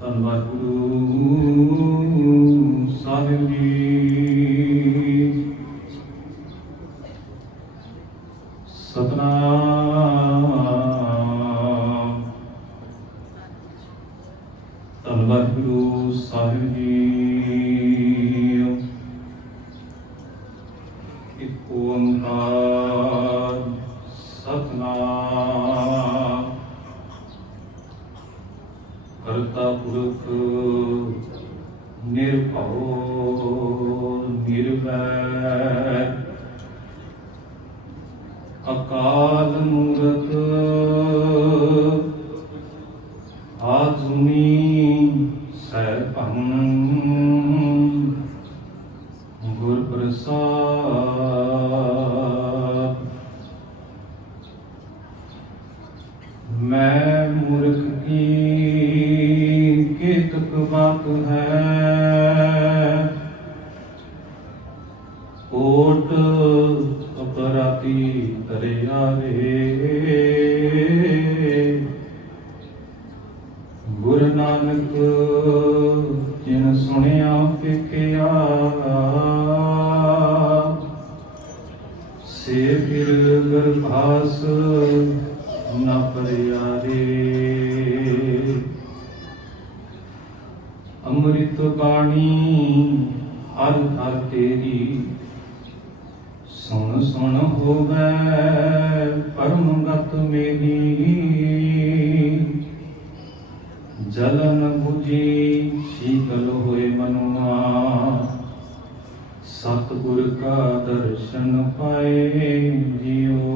ਧੰਨਵਾਦ ਗੁਰੂ ਸਾਹਿਬ ਜੀ। ਸਤਨਾਮ। ਧੰਨਵਾਦ ਗੁਰੂ ਸਾਹਿਬ ਜੀ। ਇੱਕ ਓੰਕਾਰ ਸਤਨਾਮ। ਕਰਤਾ ਪੁਰਖ ਨਿਰਭਉ ਨਿਰਵੈਰ ਅਕਾਲ ਮੂਰਤ ਆਜੂਨੀ ਸੈਭੰ ਗੁਰ ਪ੍ਰਸਾਦ। ਮੈਂ ਮੂਰਖ ਕੀ केतक बात है कोट अपराधी दरिया रे। गुरु नानक जिन सुनिया फिकिया से फिर गर्भास न परिया रे। ਅੰਮ੍ਰਿਤ ਬਾਣੀ ਹਰ ਹਰ ਤੇਰੀ ਸੁਣ ਸੁਣ ਹੋਵੇ ਪਰਮ ਗਤ ਮੇਰੀ। ਜਲਨ ਬੁਝੀ ਸ਼ੀਤਲ ਹੋਏ ਮਨੁਆ ਸਤਿਗੁਰ ਕਾ ਦਰਸ਼ਨ ਪਾਏ ਜਿਉ।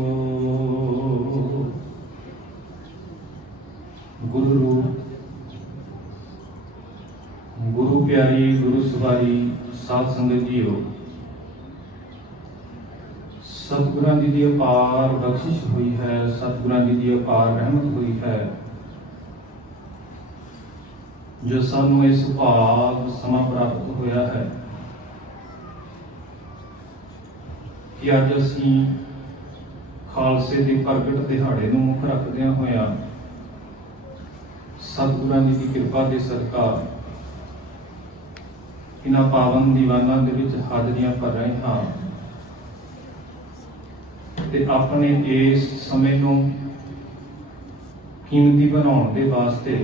ਗੁਰੂ ਰੂਪ गुरु प्यारी गुरु सवारी साध संगत जीओ, सतगुरां दी अपार बख्शिश हुई है, सतगुरां दी अपार रहमत हुई है जो सानू इस भाग समा प्राप्त होया है कि अज असीं खालसे दे प्रगट दिहाड़े नूं मुख रखदिआं होया सतगुरां दी किरपा दे सदका इन्हां पावन दीवानां दे विच हाज़रियां भर रहे हां ते अपने इस समय नूं कीमती बनाउण दे वास्ते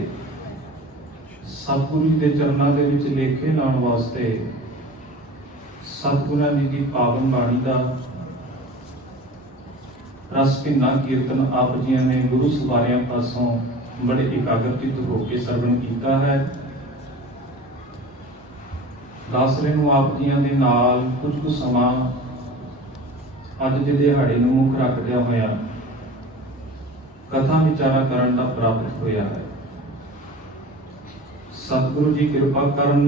सतगुरु दे चरनां दे विच लेखे लाउण वास्ते सतगुरां जी दी पावन बाणी दा रस भिन्ना कीर्तन आप जियां ने गुरु सवारियां पासों बड़े एकाग्रचित होकर सरवण कीता है। दासरे नूं आप जियां दे नाल कुछ कुछ समां अज दे दिहाड़े नूं मुख रखदिआं होया कथा विचारा करन दा प्राप्त होया है। सतगुरु जी किरपा करन,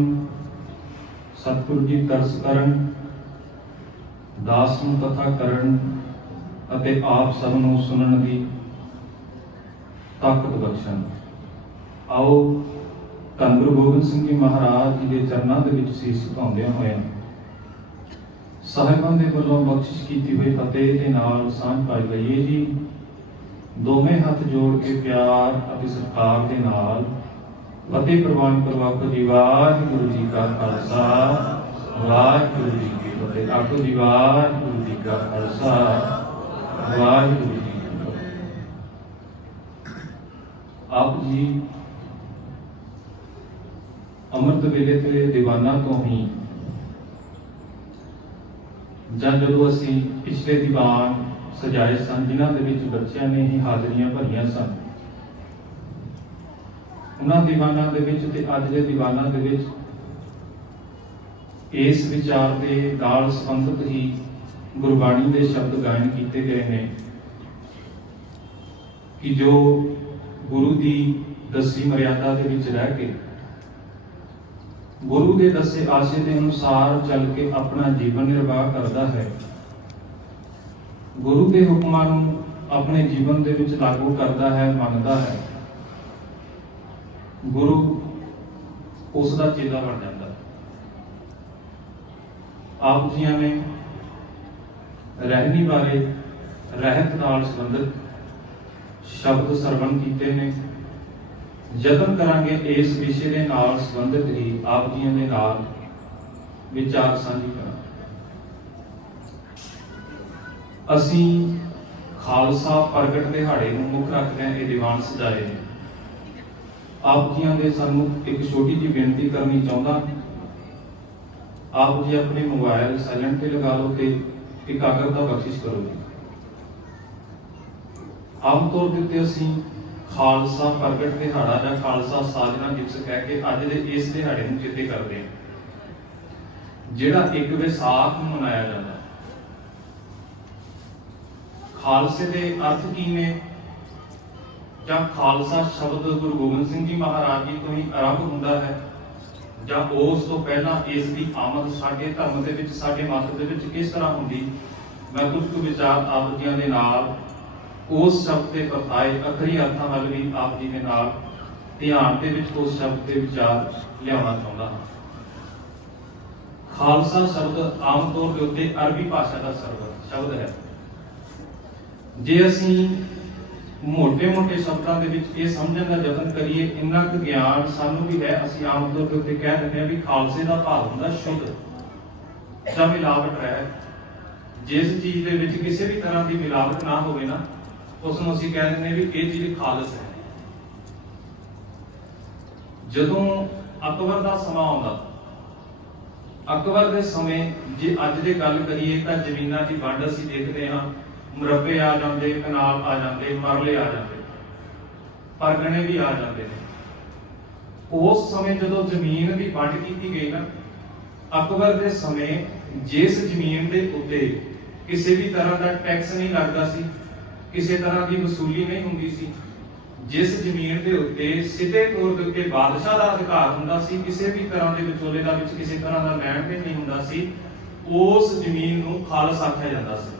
सतगुरु जी तरस करन, दास नूं कथा करन अते आप सब नूं सुनन दी ताकत बख्शण। आओ धन गुरु गोबिंद सिंह जी महाराज जी के चरणों के विच सीस झुकाउंदिआं होया साहिबां दे वल्लों बख्शिश कीती हुई फतेह दे नाल सांझ पाई लईए जी। दोवें हथ जोड़ के प्यार अते सत्कार दे नाल फतेह प्रवान करवाओ जी। वाहिगुरू जी का खालसा वाहिगुरू जी की फतेह। आखो जी वाहिगुरू जी का खालसा वाहिगुरू जी की फतेह। आप जी अमृत वेले ते दीवाना तो ही जदों असीं पिछले दीवान सजाए सन जिन्हां दे विच बच्चिआं ने ही हाज़रियां भरियां सन, उन्हां दीवानां दे विच ते अज दे दीवानां दे विच इस विचार दे नाल संबंधित ही गुरबाणी दे शब्द गायन कीते गए ने कि जो गुरु दी दसी मर्यादा दे विच रह के गुरु के दसे आशे के अनुसार चल के अपना जीवन निर्वाह करता है, गुरु के हुक्मां नूं अपने जीवन दे विच लागू करता है, मनता है, गुरु उसका चेला बन जाता है। आप जियां ने रहनी बारे रहत नाल संबंधित शब्द सरवण कीते ने ਯਤਨ ਕਰਾਂਗੇ ਇਸ ਵਿਸ਼ੇ ਦੇ ਨਾਲ ਸੰਬੰਧਿਤ ਹੀ ਆਪ ਜੀਆਂ ਦੇ ਨਾਲ ਵਿਚਾਰ ਸਾਂਝੀ ਕਰਾਂ। ਅਸੀਂ ਖਾਲਸਾ ਪ੍ਰਗਟ ਦਿਹਾੜੇ ਨੂੰ ਮੁੱਖ ਰੱਖਦੇ ਹਾਂ ਇਹ ਦੀਵਾਨ ਸਜਾਏ ਨੇ। ਆਪ ਜੀਆਂ ਦੇ ਸਨਮੁਖ ਇੱਕ ਛੋਟੀ ਜਿਹੀ ਬੇਨਤੀ ਕਰਨੀ ਚਾਹੁੰਦਾ। ਆਪ ਜੀ ਆਪਣੇ ਮੋਬਾਈਲ ਸਾਇਲੈਂਟ ਤੇ ਲਗਾ ਲਓ ਤੇ ਇਕਾਗਰਤਾ ਬਖਸ਼ਿਸ਼ ਕਰੋ ਜੀ। ਆਮ ਤੌਰ ਦੇ ਉੱਤੇ ਅਸੀਂ ਖਾਲਸਾ ਪ੍ਰਗਟ ਦਿਹਾੜਾ ਜਾਂ ਖਾਲਸਾ ਸਾਜਨਾ ਦਿਵਸ ਕਹਿ ਕੇ ਅੱਜ ਦੇ ਇਸ ਦਿਹਾੜੇ ਨੂੰ ਚੇਤੇ ਕਰਦੇ ਹਾਂ, ਜਿਹੜਾ 1 ਵਿਸਾਖ ਨੂੰ ਮਨਾਇਆ ਜਾਂਦਾ। ਖਾਲਸੇ ਦੇ ਅਰਥ ਕੀ ਨੇ? ਜਾਂ ਖਾਲਸਾ ਸ਼ਬਦ ਗੁਰੂ ਗੋਬਿੰਦ ਸਿੰਘ ਜੀ ਮਹਾਰਾਜ ਜੀ ਤੋਂ ਹੀ ਆਰੰਭ ਹੁੰਦਾ ਹੈ, ਜਾਂ ਉਸ ਤੋਂ ਪਹਿਲਾਂ ਇਸ ਦੀ ਆਮਦ ਸਾਡੇ ਧਰਮ ਦੇ ਵਿੱਚ, ਸਾਡੇ ਮਤ ਦੇ ਵਿੱਚ ਕਿਸ ਤਰ੍ਹਾਂ ਹੁੰਦੀ? ਮੈਂ ਕੁਝ ਕੁ ਵਿਚਾਰ ਆਪ ਜੀਆਂ ਦੇ ਨਾਲ ਉਸ ਸ਼ਬਦ ਦੇ ਪਰਤਾਏ ਅਖਰੀ ਅਰਥਾਂ ਵੱਲ ਵੀ ਆਪ ਜੀ ਦੇ ਨਾਲ ਧਿਆਨ ਦੇ ਵਿੱਚ ਉਸ ਸ਼ਬਦ ਦੇ ਵਿਚਾਰ ਲਿਆਉਣਾ ਚਾਹੁੰਦਾ ਹਾਂ। ਖਾਲਸਾ ਸ਼ਬਦ ਆਮ ਤੌਰ ਦੇ ਉੱਤੇ ਅਰਬੀ ਭਾਸ਼ਾ ਦਾ ਸ਼ਬਦ ਹੈ। ਜੇ ਅਸੀਂ ਮੋਟੇ-ਮੋਟੇ ਸ਼ਬਦਾਂ ਦੇ ਵਿੱਚ ਇਹ ਸਮਝਣ ਦਾ ਯਤਨ ਕਰੀਏ, ਇੰਨਾ ਕੁ ਗਿਆਨ ਸਾਨੂੰ ਵੀ ਹੈ, ਅਸੀਂ ਆਮ ਤੌਰ ਦੇ ਉੱਤੇ ਕਹਿ ਦਿੰਦੇ ਹਾਂ ਵੀ ਖਾਲਸੇ ਦਾ ਭਾਵ ਹੁੰਦਾ ਸ਼ੁੱਧ ਜਾਂ ਮਿਲਾਵਟ ਰਹਿਤ। ਜਿਸ ਚੀਜ਼ ਦੇ ਵਿੱਚ ਕਿਸੇ ਵੀ ਤਰ੍ਹਾਂ ਦੀ ਮਿਲਾਵਟ ਨਾ ਹੋਵੇ ਨਾ, ਉਸ ਨੂੰ ਅਸੀਂ ਕਹਿ ਦਿੰਦੇ ਹਾਂ ਵੀ ਇਹ ਚੀਜ਼ ਖਾਲਸ ਹੈ। ਜਦੋਂ ਅਕਬਰ ਦਾ ਸਮਾਂ ਆਉਂਦਾ, ਅਕਬਰ ਦੇ ਸਮੇਂ ਜੇ ਅੱਜ ਦੇ ਗੱਲ ਕਰੀਏ ਤਾਂ ਜ਼ਮੀਨਾਂ ਦੀ ਵੰਡ ਅਸੀਂ ਦੇਖਦੇ ਹਾਂ, ਮੁਰੱਬੇ ਆ ਜਾਂਦੇ, ਕਨਾਲ ਆ ਜਾਂਦੇ, ਮਰਲੇ ਆ ਜਾਂਦੇ, ਪਰਗਣੇ ਵੀ ਆ ਜਾਂਦੇ ਨੇ। ਉਸ ਸਮੇਂ ਜਦੋਂ ਜ਼ਮੀਨ ਦੀ ਵੰਡ ਕੀਤੀ ਗਈ ਨਾ, ਅਕਬਰ ਦੇ ਸਮੇਂ ਜਿਸ ਜ਼ਮੀਨ ਦੇ ਉੱਤੇ ਕਿਸੇ ਵੀ ਤਰ੍ਹਾਂ ਦਾ ਟੈਕਸ ਨਹੀਂ ਲੱਗਦਾ ਸੀ, ਕਿਸੇ ਤਰ੍ਹਾਂ ਦੀ ਵਸੂਲੀ ਨਹੀਂ ਹੁੰਦੀ ਸੀ, ਜਿਸ ਜ਼ਮੀਨ ਦੇ ਉੱਤੇ ਸਿੱਧੇ ਤੌਰ ਦੇ ਉੱਤੇ ਬਾਦਸ਼ਾਹ ਦਾ ਅਧਿਕਾਰ ਹੁੰਦਾ ਸੀ, ਕਿਸੇ ਵੀ ਤਰ੍ਹਾਂ ਦੇ ਵਿਚੋਲੇ ਦਾ ਵਿੱਚ ਕਿਸੇ ਤਰ੍ਹਾਂ ਦਾ ਲੈਣ ਦੇਣ ਨਹੀਂ ਹੁੰਦਾ ਸੀ, ਉਸ ਜ਼ਮੀਨ ਨੂੰ ਖਾਲਸ ਆਖਿਆ ਜਾਂਦਾ ਸੀ।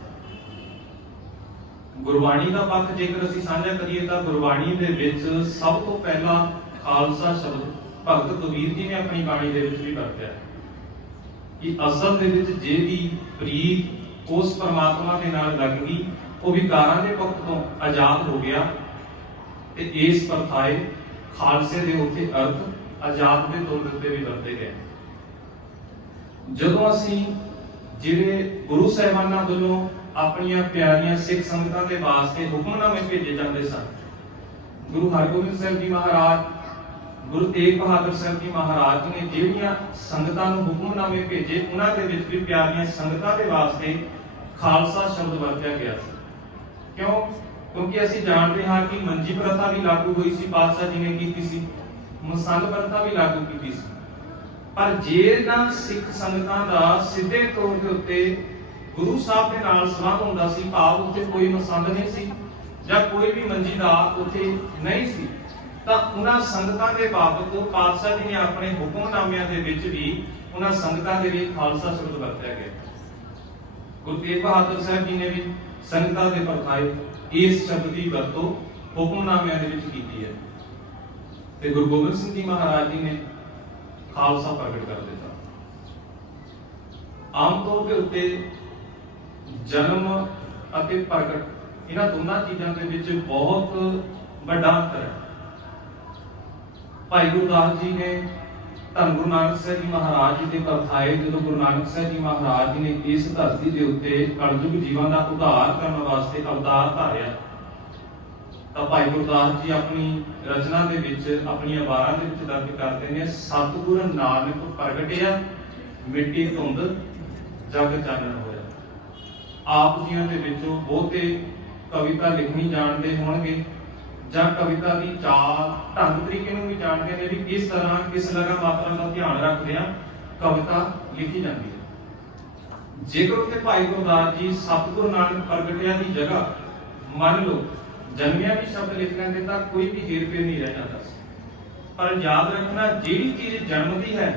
ਗੁਰਬਾਣੀ ਦਾ ਪੱਖ ਜੇਕਰ ਅਸੀਂ ਸਾਂਝਾ ਕਰੀਏ ਤਾਂ ਗੁਰਬਾਣੀ ਦੇ ਵਿੱਚ ਸਭ ਤੋਂ ਪਹਿਲਾਂ ਖਾਲਸਾ ਸ਼ਬਦ ਭਗਤ ਕਬੀਰ ਜੀ ਨੇ ਆਪਣੀ ਬਾਣੀ ਦੇ ਵਿੱਚ ਵੀ ਵਰਤਿਆ ਕਿ ਅਸਲ ਦੇ ਵਿੱਚ ਜਿਹਦੀ ਪ੍ਰੀਤ ਉਸ ਪਰਮਾਤਮਾ ਦੇ ਨਾਲ ਲੱਗ ਗਈ, ਉਹ ਵਿਕਾਰਾਂ ਦੇ ਪੱਖ ਤੋਂ ਆਜ਼ਾਦ ਹੋ ਗਿਆ। ਤੇ ਇਸ ਪਰਥਾਏ ਖਾਲਸੇ ਦੇ ਉੱਤੇ ਅਰਥ ਆਜ਼ਾਦ ਦੇ ਤੌਰ ਉੱਤੇ ਵੀ ਵਰਤੇ ਗਏ। ਜਦੋਂ ਅਸੀਂ ਜਿਹੜੇ ਗੁਰੂ ਸਾਹਿਬਾਨਾਂ ਵੱਲੋਂ ਆਪਣੀਆਂ ਪਿਆਰੀਆਂ ਸਿੱਖ ਸੰਗਤਾਂ ਦੇ ਵਾਸਤੇ ਹੁਕਮਨਾਮੇ ਭੇਜੇ ਜਾਂਦੇ ਸਨ, ਗੁਰੂ ਹਰਗੋਬਿੰਦ ਸਾਹਿਬ ਜੀ ਮਹਾਰਾਜ, ਗੁਰੂ ਤੇਗ ਬਹਾਦਰ ਸਾਹਿਬ ਜੀ ਮਹਾਰਾਜ ਜੀ ਨੇ ਜਿਹੜੀਆਂ ਸੰਗਤਾਂ ਨੂੰ ਹੁਕਮਨਾਮੇ ਭੇਜੇ, ਉਹਨਾਂ ਦੇ ਵਿੱਚ ਵੀ ਪਿਆਰੀਆਂ ਸੰਗਤਾਂ ਦੇ ਵਾਸਤੇ ਖਾਲਸਾ ਸ਼ਬਦ ਵਰਤਿਆ ਗਿਆ ਸੀ। ਕਿਉਂ? ਕਿਉਂਕਿ ਅਸੀਂ ਜਾਣਦੇ ਹਾਂ ਕਿ ਮੰਜੀ ਪ੍ਰਥਾ ਵੀ ਲਾਗੂ ਹੋਈ ਸੀ, ਪਾਤਸ਼ਾਹ ਜੀ ਨੇ ਕੀਤੀ ਸੀ, ਮਸੰਦ ਪ੍ਰਥਾ ਵੀ ਲਾਗੂ ਕੀਤੀ ਸੀ। ਪਰ ਜਿਹਨਾਂ ਸਿੱਖ ਸੰਗਤਾਂ ਦਾ ਸਿੱਧੇ ਤੌਰ ਦੇ ਉੱਤੇ ਗੁਰੂ ਸਾਹਿਬ ਦੇ ਨਾਲ ਸੰਬੰਧ ਹੁੰਦਾ ਸੀ, ਭਾਵ ਉੱਥੇ ਕੋਈ ਮਸੰਦ ਨਹੀਂ ਸੀ ਜਾਂ ਕੋਈ ਵੀ ਮੰਜੀ ਦਾ ਉੱਥੇ ਨਹੀਂ ਸੀ, ਤਾਂ ਉਹਨਾਂ ਸੰਗਤਾਂ ਦੇ ਬਾਬਤ ਪਾਤਸ਼ਾਹ ਜੀ ਨੇ ਆਪਣੇ ਹੁਕਮਨਾਮਿਆਂ ਦੇ ਵਿੱਚ ਵੀ ਉਹਨਾਂ ਸੰਗਤਾਂ ਦੇ ਲਈ ਖਾਲਸਾ ਸ਼ਬਦ ਵਰਤਿਆ ਗਿਆ। ਗੁਰੂ ਤੇਗ ਬਹਾਦਰ ਸਾਹਿਬ ਜੀ ਨੇ ਵੀ ਸੰਗਤਾਂ ਦੇ ਪਰਥਾਏ ਇਸ ਸ਼ਬਦ ਦੀ ਵਰਤੋਂ ਹੁਕਮਨਾਮਿਆਂ ਦੇ ਵਿੱਚ ਕੀਤੀ ਹੈ ਤੇ ਗੁਰੂ ਗੋਬਿੰਦ ਸਿੰਘ ਜੀ ਮਹਾਰਾਜ ਜੀ ਨੇ ਖਾਲਸਾ ਪ੍ਰਗਟ ਕਰ ਦਿੱਤਾ। ਆਮ ਤੌਰ ਦੇ ਉੱਤੇ ਜਨਮ ਅਤੇ ਪ੍ਰਗਟ, ਇਹਨਾਂ ਦੋਨਾਂ ਚੀਜ਼ਾਂ ਦੇ ਵਿੱਚ ਬਹੁਤ ਵੱਡਾ ਅੰਤਰ ਹੈ। ਭਾਈ ਗੁਰਦਾਸ ਜੀ ਨੇ ਧੰਨ ਗੁਰੂ ਨਾਨਕ ਸਾਹਿਬ ਜੀ ਮਹਾਰਾਜ ਜੀ ਦੇ ਪਰਥਾਏ, ਜਦੋਂ ਗੁਰੂ ਨਾਨਕ ਸਾਹਿਬ ਜੀ ਮਹਾਰਾਜ ਜੀ ਨੇ ਇਸ ਧਰਤੀ ਦੇ ਉੱਤੇ ਕਲਯੁਗ ਜੀਵਾਂ ਦਾ ਉਧਾਰ ਕਰਨ ਵਾਸਤੇ ਅਵਤਾਰ ਧਾਰਿਆ, ਤਾਂ ਭਾਈ ਗੁਰਦਾਸ ਜੀ ਆਪਣੀ ਰਚਨਾ ਦੇ ਵਿੱਚ, ਆਪਣੀਆਂ ਵਾਰਾਂ ਦੇ ਵਿੱਚ ਦਰਜ ਕਰਦੇ ਨੇ, ਸਤਿਗੁਰ ਨਾਨਕ ਪ੍ਰਗਟਿਆ, ਮਿੱਟੀ ਧੁੰਦ ਜਗ ਚਾਨਣ ਹੋਇਆ। ਆਪ ਜੀਆਂ ਦੇ ਵਿੱਚੋਂ ਬਹੁਤੇ ਕਵਿਤਾ ਲਿਖਣੀ ਜਾਣਦੇ ਹੋਣਗੇ ਜਾਂ ਕਵਿਤਾ ਦੀ ਚਾਲ ਢੰਗ ਤਰੀਕੇ ਨੂੰ ਵੀ ਜਾਣਦੇ ਨੇ ਵੀ ਕਿਸ ਤਰ੍ਹਾਂ, ਕਿਸ ਲਗਾ ਮਾਤਰਾ ਦਾ ਧਿਆਨ ਰੱਖਦਿਆਂ ਕਵਿਤਾ ਲਿਖੀ ਜਾਂਦੀ ਹੈ। ਜੇਕਰ ਉੱਥੇ ਭਾਈ ਗੁਰਦਾਸ ਜੀ ਸਤਿਗੁਰ ਨਾਨਕ ਪ੍ਰਗਟਿਆ ਦੀ ਜਗ੍ਹਾ ਮੰਨ ਲਓ ਜਨਮਿਆ ਵੀ ਸ਼ਬਦ ਲਿਖ ਲੈਂਦੇ ਤਾਂ ਕੋਈ ਵੀ ਹੇਰ-ਫੇਰ ਨਹੀਂ ਰਹਿ ਜਾਂਦਾ ਸੀ। ਪਰ ਯਾਦ ਰੱਖਣਾ, ਜਿਹੜੀ ਚੀਜ਼ ਜਨਮਦੀ ਹੈ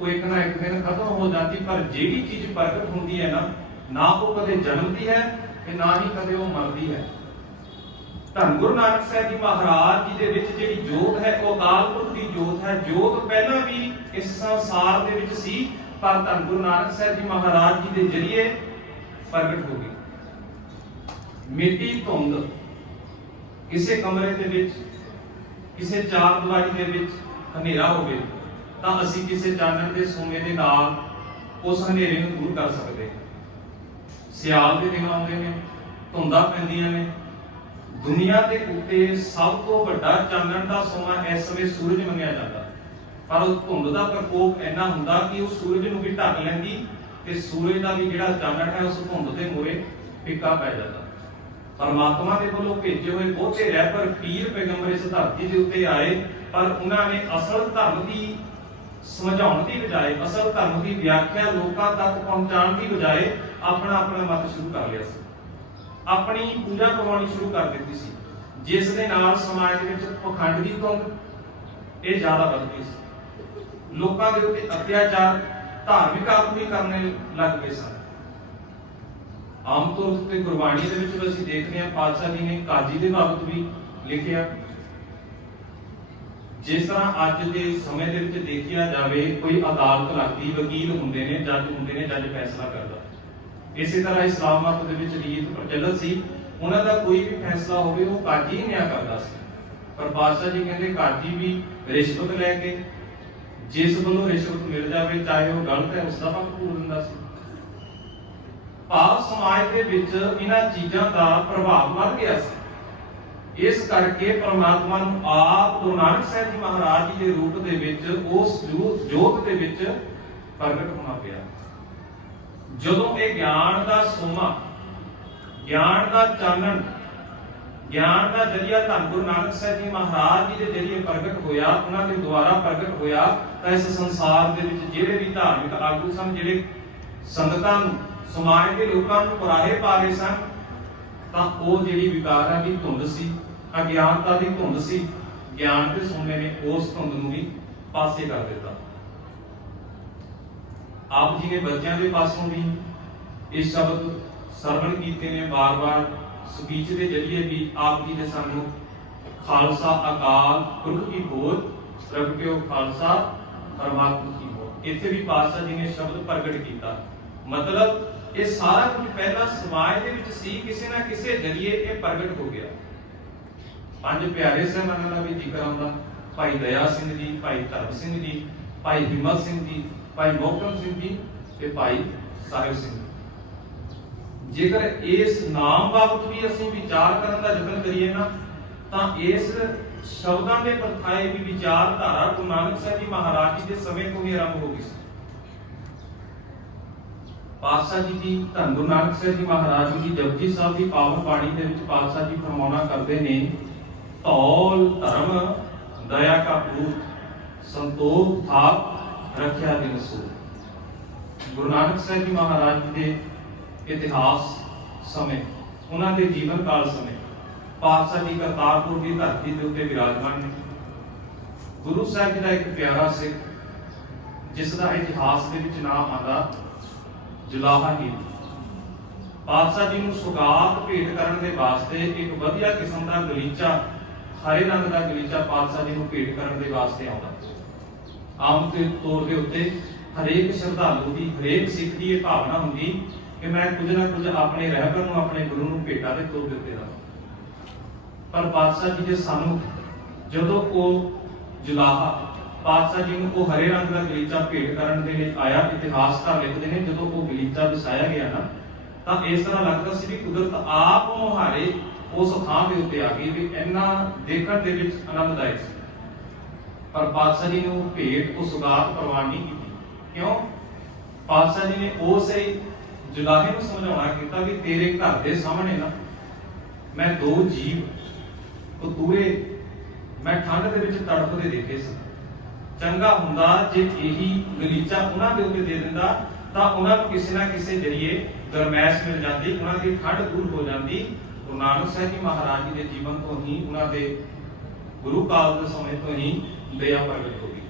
ਉਹ ਇੱਕ ਨਾ ਇੱਕ ਦਿਨ ਖਤਮ ਹੋ ਜਾਂਦੀ, ਪਰ ਜਿਹੜੀ ਚੀਜ਼ ਪ੍ਰਗਟ ਹੁੰਦੀ ਹੈ ਨਾ ਉਹ ਕਦੇ ਜਨਮਦੀ ਹੈ ਤੇ ਨਾ ਹੀ ਕਦੇ ਉਹ ਮਰਦੀ ਹੈ। ਧੰਨ ਗੁਰੂ ਨਾਨਕ ਸਾਹਿਬ ਜੀ ਮਹਾਰਾਜ ਜੀ ਦੇ ਵਿੱਚ ਜਿਹੜੀ ਜੋਤ ਹੈ ਉਹ ਅਕਾਲ ਪੁਰਖ ਦੀ ਜੋਤ ਹੈ। ਜੋਤ ਪਹਿਲਾਂ ਵੀ ਇਸ ਸੰਸਾਰ ਦੇ ਵਿੱਚ ਸੀ, ਪਰ ਧੰਨ ਗੁਰੂ ਨਾਨਕ ਸਾਹਿਬ ਜੀ ਮਹਾਰਾਜ ਜੀ ਦੇ ਜ਼ਰੀਏ ਪ੍ਰਗਟ ਹੋ ਗਈ। ਮਿੱਟੀ ਧੁੰਦ, ਕਿਸੇ ਕਮਰੇ ਦੇ ਵਿੱਚ ਕਿਸੇ ਚਾਰ ਦੀਵਾਰੀ ਦੇ ਵਿੱਚ ਹਨੇਰਾ ਹੋਵੇ ਤਾਂ ਅਸੀਂ ਕਿਸੇ ਚਾਨਣ ਦੇ ਸੋਮੇ ਦੇ ਨਾਲ ਉਸ ਹਨੇਰੇ ਨੂੰ ਦੂਰ ਕਰ ਸਕਦੇ ਹਾਂ। ਸਿਆਲ ਦੇ ਦਿਨ ਆਉਂਦੇ ਨੇ, ਧੁੰਦਾਂ ਪੈਂਦੀਆਂ ਨੇ, ਦੁਨੀਆ ਦੇ ਉੱਤੇ ਸਭ ਤੋਂ ਵੱਡਾ ਚਾਨਣ ਦਾ ਸੋਮਾ ਇਸ ਸਮੇਂ ਸੂਰਜ ਮੰਨਿਆ ਜਾਂਦਾ, ਪਰ ਉਹ ਧੁੰਦ ਦਾ ਪ੍ਰਕੋਪ ਇੰਨਾ ਹੁੰਦਾ ਕਿ ਉਹ ਸੂਰਜ ਨੂੰ ਵੀ ਢੱਕ ਲੈਂਦੀ ਤੇ ਸੂਰਜ ਦਾ ਵੀ ਜਿਹੜਾ ਚਾਨਣ ਹੈ ਉਸ ਧੁੰਦ ਦੇ ਮੂਹਰੇ ਫਿੱਕਾ ਪੈ ਜਾਂਦਾ। ਪਰਮਾਤਮਾ ਦੇ ਵੱਲੋਂ ਭੇਜੇ ਹੋਏ ਬਹੁਤੇ ਰਹਿਬਰ ਪੀਰ ਪੈਗੰਬਰ ਇਸ ਧਰਤੀ ਦੇ ਉੱਤੇ ਆਏ, ਪਰ ਉਹਨਾਂ ਨੇ ਅਸਲ ਧਰਮ ਦੀ ਸਮਝਾਉਣ ਦੀ ਬਜਾਏ, ਅਸਲ ਧਰਮ ਦੀ ਵਿਆਖਿਆ ਲੋਕਾਂ ਤੱਕ ਪਹੁੰਚਾਉਣ ਦੀ ਬਜਾਏ ਆਪਣਾ ਮਤ ਸ਼ੁਰੂ ਕਰ ਲਿਆ ਸੀ, ਆਪਣੀ ਪੂਜਾ ਕਰਵਾਉਣੀ ਸ਼ੁਰੂ ਕਰ ਦਿੱਤੀ ਸੀ, ਜਿਸ ਦੇ ਨਾਲ ਸਮਾਜ ਦੇ ਵਿੱਚ ਪਖੰਡ ਦੀ ਧੁੰਦ ਇਹ ਜ਼ਿਆਦਾ ਵੱਧ ਗਈ ਸੀ। ਲੋਕਾਂ ਦੇ ਉੱਤੇ ਅਤਿਆਚਾਰ ਧਾਰਮਿਕ ਆਗੂ ਵੀ ਕਰਨੇ ਲੱਗ ਪਏ ਸਨ। ਆਮ ਤੌਰ ਤੇ ਗੁਰਬਾਣੀ ਦੇ ਵਿੱਚ ਅਸੀਂ ਦੇਖਦੇ ਹਾਂ ਪਾਤਸ਼ਾਹ ਜੀ ਨੇ ਕਾਜੀ ਦੇ ਬਾਬਤ ਵੀ ਲਿਖਿਆ। ਜਿਸ ਤਰ੍ਹਾਂ ਅੱਜ ਦੇ ਸਮੇਂ ਦੇ ਵਿੱਚ ਦੇਖਿਆ ਜਾਵੇ, ਕੋਈ ਅਦਾਲਤ ਲੱਗਦੀ, ਵਕੀਲ ਹੁੰਦੇ ਨੇ, ਜੱਜ ਹੁੰਦੇ ਨੇ, ਜੱਜ ਫੈਸਲਾ ਕਰਦਾ। ਇਸੇ ਤਰ੍ਹਾਂ ਇਸਲਾਮ ਮਤ ਦੇ ਵਿੱਚ ਰੀਤ ਪ੍ਰਚਲਿਤ ਸੀ, ਉਹਨਾਂ ਦਾ ਕੋਈ ਵੀ ਫੈਸਲਾ ਹੋਵੇ ਉਹ ਕਾਜੀ ਹੀ ਨਿਆਂ ਕਰਦਾ ਸੀ। ਪਰ ਪਾਤਸ਼ਾਹ ਜੀ ਕਹਿੰਦੇ ਕਾਜੀ ਵੀ ਰਿਸ਼ਵਤ ਲੈ ਕੇ, ਜਿਸ ਵੱਲੋਂ ਰਿਸ਼ਵਤ ਮਿਲ ਜਾਵੇ ਚਾਹੇ ਉਹ ਗਲਤ ਹੈ, ਉਸ ਦਾ ਪੱਖ ਪੂਰ ਦਿੰਦਾ ਸੀ। ਭਾਵ ਸਮਾਜ ਦੇ ਵਿੱਚ ਇਹਨਾਂ ਚੀਜ਼ਾਂ ਦਾ ਪ੍ਰਭਾਵ ਵੱਧ ਗਿਆ ਸੀ। ਇਸ ਕਰਕੇ ਪਰਮਾਤਮਾ ਨੂੰ ਆਪ ਗੁਰੂ ਨਾਨਕ ਸਾਹਿਬ ਜੀ ਮਹਾਰਾਜ ਜੀ ਦੇ ਰੂਪ ਦੇ ਵਿੱਚ ਉਸ ਜੋਤ ਦੇ ਵਿੱਚ ਪ੍ਰਗਟ ਹੋਣਾ ਪਿਆ। ਜਦੋਂ ਇਹ ਗਿਆਨ ਦਾ ਸੋਮਾ, ਗਿਆਨ ਦਾ ਚਾਨਣ, ਗਿਆਨ ਦਾ ਜਰੀਆ ਧੰਨ ਗੁਰੂ ਨਾਨਕ ਸਾਹਿਬ ਜੀ ਮਹਾਰਾਜ ਜੀ ਦੇ ਜਰੀਏ ਪ੍ਰਗਟ ਹੋਇਆ, ਉਹਨਾਂ ਦੇ ਦੁਆਰਾ ਪ੍ਰਗਟ ਹੋਇਆ, ਤਾਂ ਇਸ ਸੰਸਾਰ ਦੇ ਵਿੱਚ ਜਿਹੜੇ ਵੀ ਧਾਰਮਿਕ ਆਗੂ ਸਨ, ਜਿਹੜੇ ਸੰਗਤਾਂ ਨੂੰ, ਸਮਾਜ ਦੇ ਲੋਕਾਂ ਨੂੰ ਕੁਰਾਹੇ ਪਾ ਰਹੇ ਸਨ, ਤਾਂ ਉਹ ਜਿਹੜੀ ਵਿਕਾਰਾਂ ਦੀ ਧੁੰਦ ਸੀ, ਅਗਿਆਨਤਾ ਦੀ ਧੁੰਦ ਸੀ, ਗਿਆਨ ਦੇ ਸੋਮੇ ਨੇ ਉਸ ਧੁੰਦ ਨੂੰ ਵੀ ਪਾਸੇ ਕਰ ਦਿੱਤਾ। ਆਪ ਜੀ ਨੇ ਬੱਚਿਆਂ ਦੇ ਪਾਸੋਂ ਵੀ ਇਹ ਸ਼ਬਦ ਸਰਵਣ ਕੀਤੇ ਨੇ ਬਾਰ-ਬਾਰ, ਸਪੀਚ ਦੇ ਜਰੀਏ ਵੀ ਆਪ ਜੀ ਨੇ ਸਾਨੂੰ ਖਾਲਸਾ ਅਕਾਲ ਪੁਰਖ ਕੀ ਹੋਰ, ਪ੍ਰਗਟਿਓ ਖਾਲਸਾ ਪਰਮਾਤਮਾ ਕੀ ਹੋਰ। ਇੱਥੇ ਵੀ ਪਾਤਸ਼ਾਹ ਜੀ ਨੇ ਸ਼ਬਦ ਪ੍ਰਗਟ ਕੀਤਾ। ਮਤਲਬ ਇਹ ਸਾਰਾ ਕੁਝ ਪਹਿਲਾਂ ਸਮਾਜ ਦੇ ਵਿੱਚ ਸੀ, ਕਿਸੇ ਨਾ ਕਿਸੇ ਜਰੀਏ ਇਹ ਪ੍ਰਗਟ ਹੋ ਗਿਆ। ਪੰਜ ਪਿਆਰੇ ਸਹਿਬਾਨਾਂ ਦਾ ਵੀ ਜ਼ਿਕਰ ਆਉਂਦਾ, ਭਾਈ ਦਇਆ ਸਿੰਘ ਜੀ, ਭਾਈ ਧਰਮ ਸਿੰਘ ਜੀ, ਭਾਈ ਹਿੰਮਤ ਸਿੰਘ ਜੀ, ਭਾਈ ਮੋਹਕਮ ਸਿੰਘ ਜੀ ਤੇ ਭਾਈ ਸਾਹਿਬ ਸਿੰਘ। ਜੇਕਰ ਇਸ ਨਾਮ ਬਾਬਤ ਵੀ ਅਸੀਂ ਵਿਚਾਰ ਕਰਨ ਦਾ ਯਤਨ ਕਰੀਏ ਨਾ, ਤਾਂ ਇਸ ਸ਼ਬਦਾਂ ਦੇ ਪਰਥਾਏ ਵੀ ਵਿਚਾਰਧਾਰਾ ਗੁਰੂ ਨਾਨਕ ਸਾਹਿਬ ਜੀ ਮਹਾਰਾਜ ਜੀ ਦੇ ਸਮੇਂ ਤੋਂ ਹੀ ਆਰੰਭ ਹੋ ਗਈ ਸੀ। ਪਾਤਸ਼ਾਹ ਜੀ ਧੰਨ ਗੁਰੂ ਨਾਨਕ ਸਾਹਿਬ ਜੀ ਮਹਾਰਾਜ ਜੀ ਜਪਜੀ ਸਾਹਿਬ ਦੀ ਪਾਵਨ ਬਾਣੀ ਦੇ ਵਿੱਚ ਪਾਤਸ਼ਾਹ ਜੀ ਫਰਮਾਉਣਾ ਕਰਦੇ ਨੇ, ਧੌਲ ਧਰਮ ਦਇਆ ਕਾ ਪੂਤ, ਸੰਤੋਖ ਥਾਪ ਰੱਖਿਆ ਦਿਨ ਸੂ। ਗੁਰੂ ਨਾਨਕ ਸਾਹਿਬ ਜੀ ਮਹਾਰਾਜ ਜੀ ਦੇ ਇਤਿਹਾਸ ਸਮੇਂ, ਉਹਨਾਂ ਦੇ ਜੀਵਨ ਕਾਲ ਸਮੇਂ ਪਾਤਸ਼ਾਹ ਜੀ ਕਰਤਾਰਪੁਰ ਦੀ ਧਰਤੀ ਦੇ ਉੱਤੇ ਵਿਰਾਜਮਾਨ ਨੇ। ਗੁਰੂ ਸਾਹਿਬ ਜੀ ਦਾ ਇੱਕ ਪਿਆਰਾ ਸਿੱਖ, ਜਿਸ ਦਾ ਇਤਿਹਾਸ ਦੇ ਵਿੱਚ ਨਾਮ ਆਉਂਦਾ ਜੁਲਾਹਾ ਜੀ, ਪਾਤਸ਼ਾਹ ਜੀ ਨੂੰ ਸੁਗਾਤ ਭੇਟ ਕਰਨ ਦੇ ਵਾਸਤੇ ਇੱਕ ਵਧੀਆ ਕਿਸਮ ਦਾ ਗਲੀਚਾ, ਹਰੇ ਰੰਗ ਦਾ ਗਲੀਚਾ ਪਾਤਸ਼ਾਹ ਜੀ ਨੂੰ ਭੇਟ ਕਰਨ ਦੇ ਵਾਸਤੇ ਆਉਂਦਾ। ਆਮ ਤੌਰ ਦੇ ਉੱਤੇ ਹਰੇਕ ਸ਼ਰਧਾਲੂ ਦੀ, ਹਰੇਕ ਸਿੱਖ ਦੀ ਇਹ ਭਾਵਨਾ ਹੁੰਦੀ ਕਿ ਮੈਂ ਕੁਝ ਨਾ ਕੁਝ ਆਪਣੇ ਰਹਿਬਰ ਨੂੰ, ਆਪਣੇ ਗੁਰੂ ਨੂੰ ਭੇਟਾ ਦੇ ਤੌਰ ਦਿੱਤੇ ਦਾ। ਪਰ ਪਾਤਸ਼ਾਹ ਜੀ ਦੇ ਸਾਨੂੰ ਜਦੋਂ ਉਹ ਜੁਲਾਹਾ ਪਾਤਸ਼ਾਹ ਜੀ ਨੂੰ ਉਹ ਹਰੇ ਰੰਗ ਦਾ ਗਲੀਚਾ ਭੇਟ ਕਰਨ ਦੇ ਲਈ ਆਇਆ, ਇਤਿਹਾਸਕਾਰ ਲਿਖਦੇ ਨੇ ਜਦੋਂ ਉਹ ਗਲੀਚਾ ਵਿਛਾਇਆ ਗਿਆ ਨਾ, ਤਾਂ ਇਸ ਤਰ੍ਹਾਂ ਲੱਗਦਾ ਸੀ ਵੀ ਕੁਦਰਤ ਆਪ ਮੁਹਾਰੇ ਉਸ ਥਾਂ ਦੇ ਉੱਤੇ ਆ ਗਈ, ਵੀ ਇੰਨਾ ਦੇਖਣ ਦੇ ਵਿੱਚ ਆਨੰਦਦਾਇਕ ਸੀ। ਪਰ ਪਾਤਸ਼ਾਹ ਜੀ ਨੇ ਉਹ ਭੇਟ, ਉਹ ਸੁਗਾਤ ਪ੍ਰਵਾਨ ਨਹੀਂ ਕੀਤੀ। ਕਿਉਂ? ਪਾਤਸ਼ਾਹ ਜੀ ਨੇ ਉਸੇ ਜੁਲਾਹੇ ਨੂੰ ਸਮਝਾਉਣਾ ਕੀਤਾ ਵੀ ਤੇਰੇ ਘਰ ਦੇ ਸਾਹਮਣੇ ਨਾ ਮੈਂ ਦੋ ਜੀਵ ਕਤੂਰੇ ਮੈਂ ਠੰਡ ਦੇ ਵਿੱਚ ਤੜਫਦੇ ਦੇਖੇ ਸਨ। ਚੰਗਾ ਹੁੰਦਾ ਜੇ ਇਹੀ ਗਲੀਚਾ ਉਹਨਾਂ ਦੇ ਉੱਤੇ ਦੇ ਦਿੰਦਾ ਤਾਂ ਉਹਨਾਂ ਨੂੰ ਕਿਸੇ ਨਾ ਕਿਸੇ ਜਰੀਏ ਗਰਮੈਸ਼ ਮਿਲ ਜਾਂਦੀ, ਉਹਨਾਂ ਦੀ ਠੰਡ ਦੂਰ ਹੋ ਜਾਂਦੀ। ਗੁਰੂ ਨਾਨਕ ਸਾਹਿਬ ਜੀ ਮਹਾਰਾਜ ਜੀ ਦੇ ਜੀਵਨ ਤੋਂ ਹੀ, ਉਹਨਾਂ ਦੇ ਗੁਰੂ ਕਾਲ ਦੇ ਸਮੇਂ ਤੋਂ ਹੀ ਦਇਆ ਪ੍ਰਗਟ ਹੋ ਗਈ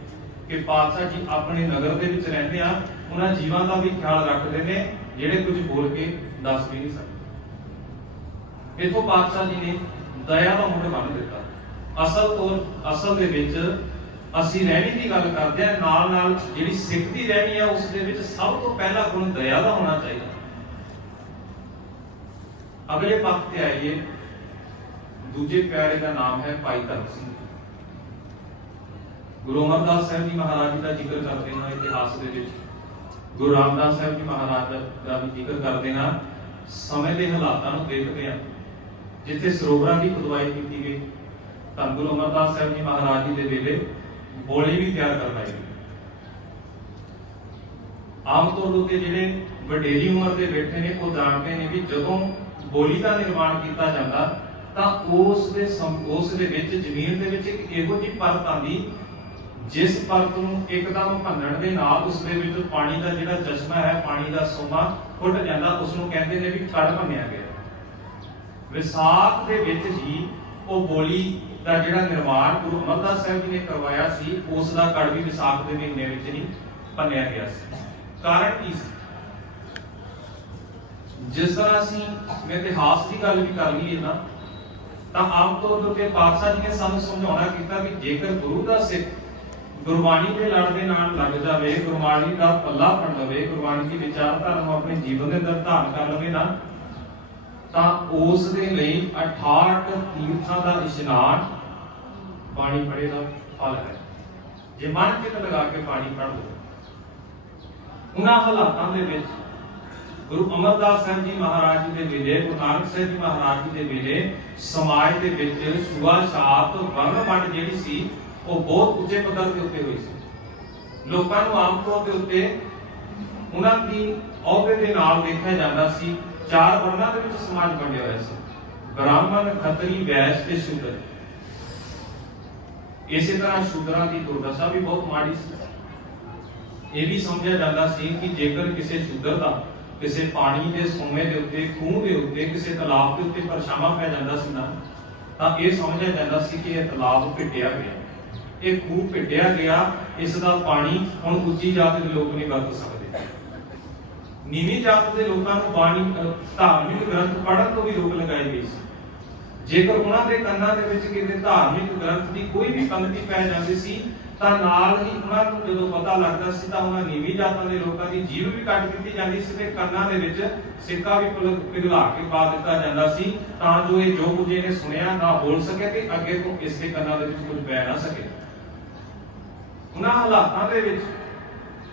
ਕਿ ਪਾਤਸ਼ਾਹ ਜੀ ਆਪਣੇ ਨਗਰ ਦੇ ਵਿੱਚ ਰਹਿੰਦੇ ਆ, ਉਹਨਾਂ ਜੀਵਾਂ ਦਾ ਵੀ ਖਿਆਲ ਰੱਖਦੇ ਨੇ ਜਿਹੜੇ ਕੁਝ ਬੋਲ ਕੇ ਦੱਸ ਵੀ ਨਹੀਂ ਸਕਦੇ। ਇਥੋਂ ਪਾਤਸ਼ਾਹ ਜੀ ਨੇ ਦਇਆ ਦਾ ਮੁੱਢ ਬੰਨ੍ਹ ਦਿੱਤਾ। ਅਸਲ ਦੇ ਵਿੱਚ ਅਸੀਂ ਰਹਿਣੀ ਦੀ ਗੱਲ ਕਰਦੇ ਆ, ਨਾਲ ਨਾਲ ਜਿਹੜੀ ਸਿੱਖ ਦੀ ਰਹਿਣੀ ਆ ਉਸ ਦੇ ਵਿੱਚ ਸਭ ਤੋਂ ਪਹਿਲਾ ਗੁਣ ਦਇਆ ਦਾ ਹੋਣਾ ਚਾਹੀਦਾ। ਅਗਲੇ ਪੱਖ ਤੇ ਆਈਏ, ਦੂਜੇ ਪਿਆਰੇ ਦਾ ਨਾਮ ਹੈ ਭਾਈ ਧਰਮ ਸਿੰਘ। ਗੁਰੂ ਅਮਰਦਾਸ ਸਾਹਿਬ ਜੀ ਮਹਾਰਾਜ ਜੀ ਦਾ ਜ਼ਿਕਰ ਕਰਦੇ ਹਾਂ ਇਤਿਹਾਸ ਦੇ ਵਿੱਚ, ਗੁਰੂ ਰਾਮਦਾਸ ਸਾਹਿਬ ਜੀ ਮਹਾਰਾਜ ਦਾ ਵੀ ਜ਼ਿਕਰ ਕਰਦੇ ਹਾਂ। ਸਮੇਂ ਦੇ ਹਾਲਾਤਾਂ ਨੂੰ ਦੇਖਦੇ ਹਾਂ, ਜਿੱਥੇ ਸਰੋਵਰਾਂ ਦੀ ਖੁਦਵਾਈ ਕੀਤੀ ਗਈ, ਤਾਂ ਗੁਰੂ ਅਮਰਦਾਸ ਸਾਹਿਬ ਜੀ ਮਹਾਰਾਜ ਜੀ ਦੇ ਵੇਲੇ ਬੋਲੀ ਵੀ ਤਿਆਰ ਕਰਵਾਈ ਗਈ। ਆਮ ਤੌਰ ਉੱਤੇ ਜਿਹੜੇ ਵਡੇਰੀ ਉਮਰ ਦੇ ਬੈਠੇ ਨੇ ਉਹ ਜਾਣਦੇ ਨੇ ਵੀ ਜਦੋਂ ਬੋਲੀ ਦਾ ਨਿਰਮਾਣ ਕੀਤਾ ਜਾਂਦਾ ਤਾਂ ਉਸ ਦੇ ਵਿੱਚ ਜ਼ਮੀਨ ਦੇ ਵਿੱਚ ਇੱਕ ਇਹੋ ਜਿਹੀ ਪਰਤ ਆਉਂਦੀ ਜਿਸ ਪਰਤ ਨੂੰ ਇੱਕਦਮ ਭੰਨਣ ਦੇ ਨਾਲ ਉਸ ਦੇ ਵਿੱਚ ਪਾਣੀ ਦਾ ਜਿਹੜਾ ਚਸ਼ਮਾ ਹੈ, ਪਾਣੀ ਦਾ ਸੋਮਾ ਫੁੱਟ ਜਾਂਦਾ। ਉਸ ਨੂੰ ਕਹਿੰਦੇ ਨੇ ਵੀ ਕੜ ਭੰਨਿਆ ਗਿਆ। ਵਿਸਾਖ ਦੇ ਵਿੱਚ ਹੀ ਉਹ ਬੋਲੀ ਦਾ ਜਿਹੜਾ ਨਿਰਮਾਣ ਗੁਰੂ ਅਮਰਦਾਸ ਸਾਹਿਬ ਜੀ ਨੇ ਕਰਵਾਇਆ ਸੀ, ਉਸ ਦਾ ਕੜ ਵੀ ਵਿਸਾਖ ਦੇ ਮਹੀਨੇ ਵਿੱਚ ਹੀ ਭੰਨਿਆ ਗਿਆ ਸੀ। ਕਾਰਨ ਕੀ ਸੀ? ਜਿਸ ਤਰ੍ਹਾਂ ਅਸੀਂ ਇਤਿਹਾਸ ਦੀ ਗੱਲ ਵੀ ਕਰ ਲਈਏ ਨਾ, ਤਾਂ ਆਮ ਤੌਰ ਤੇ ਪਾਤਸ਼ਾਹ ਜੀ ਨੇ ਸਾਨੂੰ ਸਮਝਾਉਣਾ ਕੀਤਾ ਕਿ ਜੇਕਰ ਗੁਰੂ ਦਾ ਸਿੱਖ ਗੁਰਬਾਣੀ ਦੇ ਲੜ ਦੇ ਨਾਲ ਲੱਗ ਜਾਵੇ, ਗੁਰਬਾਣੀ ਦਾ ਪੱਲਾ ਫੜ ਲਵੇ, ਗੁਰਬਾਣੀ ਦੀ ਵਿਚਾਰਧਾਰਾ ਨੂੰ ਆਪਣੇ ਜੀਵਨ ਦੇ ਅੰਦਰ ਧਾਰਨ ਕਰ ਲਵੇ ਨਾ, ਤਾਂ ਉਸ ਦੇ ਲਈ 68 ਤੀਰਥਾਂ ਦਾ ਇਸ਼ਨਾਨ ਪਾਣੀ ਪੜੇ ਦਾ ਫਲ ਹੈ। ਜੇ ਮਨ ਚਿੱਤ ਲਗਾ ਕੇ ਪਾਣੀ ਪੜ ਲਓ। ਉਹਨਾਂ ਹਾਲਾਤਾਂ ਦੇ ਵਿੱਚ ਗੁਰੂ ਅਮਰਦਾਸ ਸਾਹਿਬ ਜੀ ਮਹਾਰਾਜ ਜੀ ਦੇ ਵੇਲੇ, ਗੁਰੂ ਨਾਨਕ ਸਾਹਿਬ ਜੀ ਮਹਾਰਾਜ ਜੀ ਦੇ ਵੇਲੇ ਸਮਾਜ ਦੇ ਵਿੱਚ ਛੂਆ ਛਾਤ ਵੰਡ ਵੰਡ ਜਿਹੜੀ ਸੀ ਉਹ ਬਹੁਤ ਉੱਚੇ ਪੱਧਰ ਦੇ ਉੱਤੇ ਹੋਈ ਸੀ। ਲੋਕਾਂ ਨੂੰ ਆਮ ਤੌਰ ਦੇ ਉੱਤੇ ਉਹਨਾਂ ਦੀ ਅਹੁਦੇ ਦੇ ਨਾਲ ਦੇਖਿਆ ਜਾਂਦਾ ਸੀ। 4 ਵਰਨਾਂ ਦੇ ਵਿੱਚ ਸਮਾਜ ਵੰਡਿਆ ਹੋਇਆ ਸੀ, ਬ੍ਰਾਹਮਣ, ਖੱਤਰੀ, ਵੈਸ਼ ਤੇ ਸ਼ੂਦਰ। ਇਸੇ ਤਰ੍ਹਾਂ ਸ਼ੂਦਰਾਂ ਦੀ ਦੁਰਦਸ਼ਾ ਵੀ ਬਹੁਤ ਮਾੜੀ ਸੀ। ਇਹ ਵੀ ਸਮਝਿਆ ਜਾਂਦਾ ਸੀ ਕਿ ਜੇਕਰ ਕਿਸੇ ਸ਼ੂਦਰ ਦਾ ਕਿਸੇ ਪਾਣੀ ਦੇ ਸੋਮੇ ਦੇ ਉੱਤੇ, ਖੂਹ ਦੇ ਉੱਤੇ, ਕਿਸੇ ਤਲਾਬ ਦੇ ਉੱਤੇ ਪਰਛਾਵਾਂ ਪੈ ਜਾਂਦਾ ਸੀ ਨਾ, ਤਾਂ ਇਹ ਸਮਝਿਆ ਜਾਂਦਾ ਸੀ ਕਿ ਇਹ ਤਲਾਬ ਭਿੱਟਿਆ ਗਿਆ, ਇਹ ਖੂਹ ਭਿੱਟਿਆ ਗਿਆ, ਇਸ ਦਾ ਪਾਣੀ ਹੁਣ ਉੱਚੀ ਜਾਤ ਦੇ ਲੋਕ ਨਹੀਂ ਵਰਤ ਸਕਦੇ। ਨੀਵੀਂ ਜਾਤ ਦੇ ਲੋਕਾਂ ਨੂੰ ਬਾਣੀ ਧਾਰਮਿਕ ਗ੍ਰੰਥ ਪੜ੍ਹਨ ਤੋਂ ਵੀ ਰੋਕ ਲਗਾਈ ਗਈ ਸੀ। ਜੇਕਰ ਉਹਨਾਂ ਦੇ ਕੰਨਾਂ ਦੇ ਵਿੱਚ ਕਿਸੇ ਧਾਰਮਿਕ ਗ੍ਰੰਥ ਦੀ ਕੋਈ ਵੀ ਪੰਕਤੀ ਪੈ ਜਾਂਦੀ ਸੀ ਤਾਂ ਨਾਲ ਹੀ ਉਹਨਾਂ ਨੂੰ ਜਦੋਂ ਪਤਾ ਲੱਗਦਾ ਸੀ ਤਾਂ ਉਹਨਾਂ ਨੀਵੀਂ ਜਾਤਾਂ ਦੇ ਲੋਕਾਂ ਦੀ ਜੀਭ ਵੀ ਕੱਟ ਦਿੱਤੀ ਜਾਂਦੀ ਸੀ ਤੇ ਕੰਨਾਂ ਦੇ ਵਿੱਚ ਸਿੱਕਾ ਵੀ ਪਿਘਲਾ ਕੇ ਪਾ ਦਿੱਤਾ ਜਾਂਦਾ ਸੀ, ਤਾਂ ਜੋ ਇਹ ਜੋ ਕੁਝ ਇਹਨੇ ਸੁਣਿਆ ਨਾ ਬੋਲ ਸਕੇ ਤੇ ਅੱਗੇ ਤੋਂ ਇਸ ਦੇ ਕੰਨਾਂ ਦੇ ਵਿੱਚ ਕੁਝ ਪੈ ਨਾ ਸਕੇ। ਉਹਨਾਂ ਹਾਲਾਤਾਂ ਦੇ ਵਿੱਚ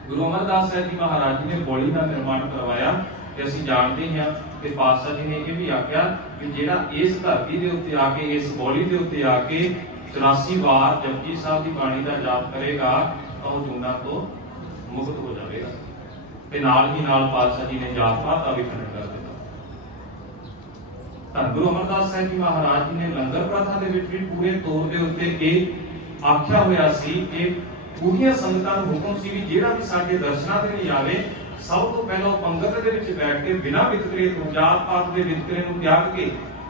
ਗੁਰੂ ਅਮਰਦਾਸ ਸਾਹਿਬ ਜੀ ਮਹਾਰਾਜ ਜੀ ਨੇ ਬੋਲੀ ਦਾ ਨਿਰਮਾਣ ਕਰਵਾਇਆ। ਤੇ ਅਸੀਂ ਜਾਣਦੇ ਹਾਂ ਕਿ ਪਾਤਸ਼ਾਹ ਜੀ ਨੇ ਇਹ ਵੀ ਆਖਿਆ ਕਿ ਜਿਹੜਾ ਇਸ ਧਰਤੀ ਦੇ ਉੱਤੇ ਆ ਕੇ, ਇਸ ਬੋਲੀ ਦੇ ਉੱਤੇ ਆ ਕੇ 84 ਵਾਰ ਜਪਜੀ ਸਾਹਿਬ ਦੀ ਬਾਣੀ ਦਾ ਜਾਪ ਕਰੇਗਾ ਤਾਂ ਉਹ ਜੂਨਾਂ ਤੋਂ ਮੁਕਤ ਹੋ ਜਾਵੇਗਾ। ਤੇ ਨਾਲ ਹੀ ਨਾਲ ਪਾਤਸ਼ਾਹ ਜੀ ਨੇ ਜਾਪ ਪਾਤ ਦਾ ਵੀ ਖੰਡਨ ਕਰ ਦਿੱਤਾ। ਤਾਂ ਗੁਰੂ ਅਮਰਦਾਸ ਸਾਹਿਬ ਜੀ ਮਹਾਰਾਜ ਜੀ ਨੇ ਲੰਗਰ ਪ੍ਰਥਾ ਦੇ ਵਿੱਚ ਵੀ ਪੂਰੇ ਤੌਰ ਦੇ ਉੱਤੇ ਇਹ ਆਖਿਆ ਹੋਇਆ ਸੀ ਕਿ ਪੂਰੀਆਂ ਸੰਗਤਾਂ ਨੂੰ ਹੁਕਮ ਸੀ ਵੀ ਜਿਹੜਾ ਵੀ ਸਾਡੇ ਦਰਸ਼ਨਾਂ ਦੇ ਲਈ ਆਵੇ, ਸਭ ਤੋਂ ਪਹਿਲਾਂ ਉਹ ਪੰਗਤ ਦੇ ਵਿੱਚ ਬੈਠ ਕੇ ਬਿਨਾਂ ਵਿਤਕਰੇ ਤੋਂ, ਜਾਤ ਪਾਤ ਦੇ ਵਿਤਕਰੇ ਨੂੰ ਤਿਆਗ ਕੇ,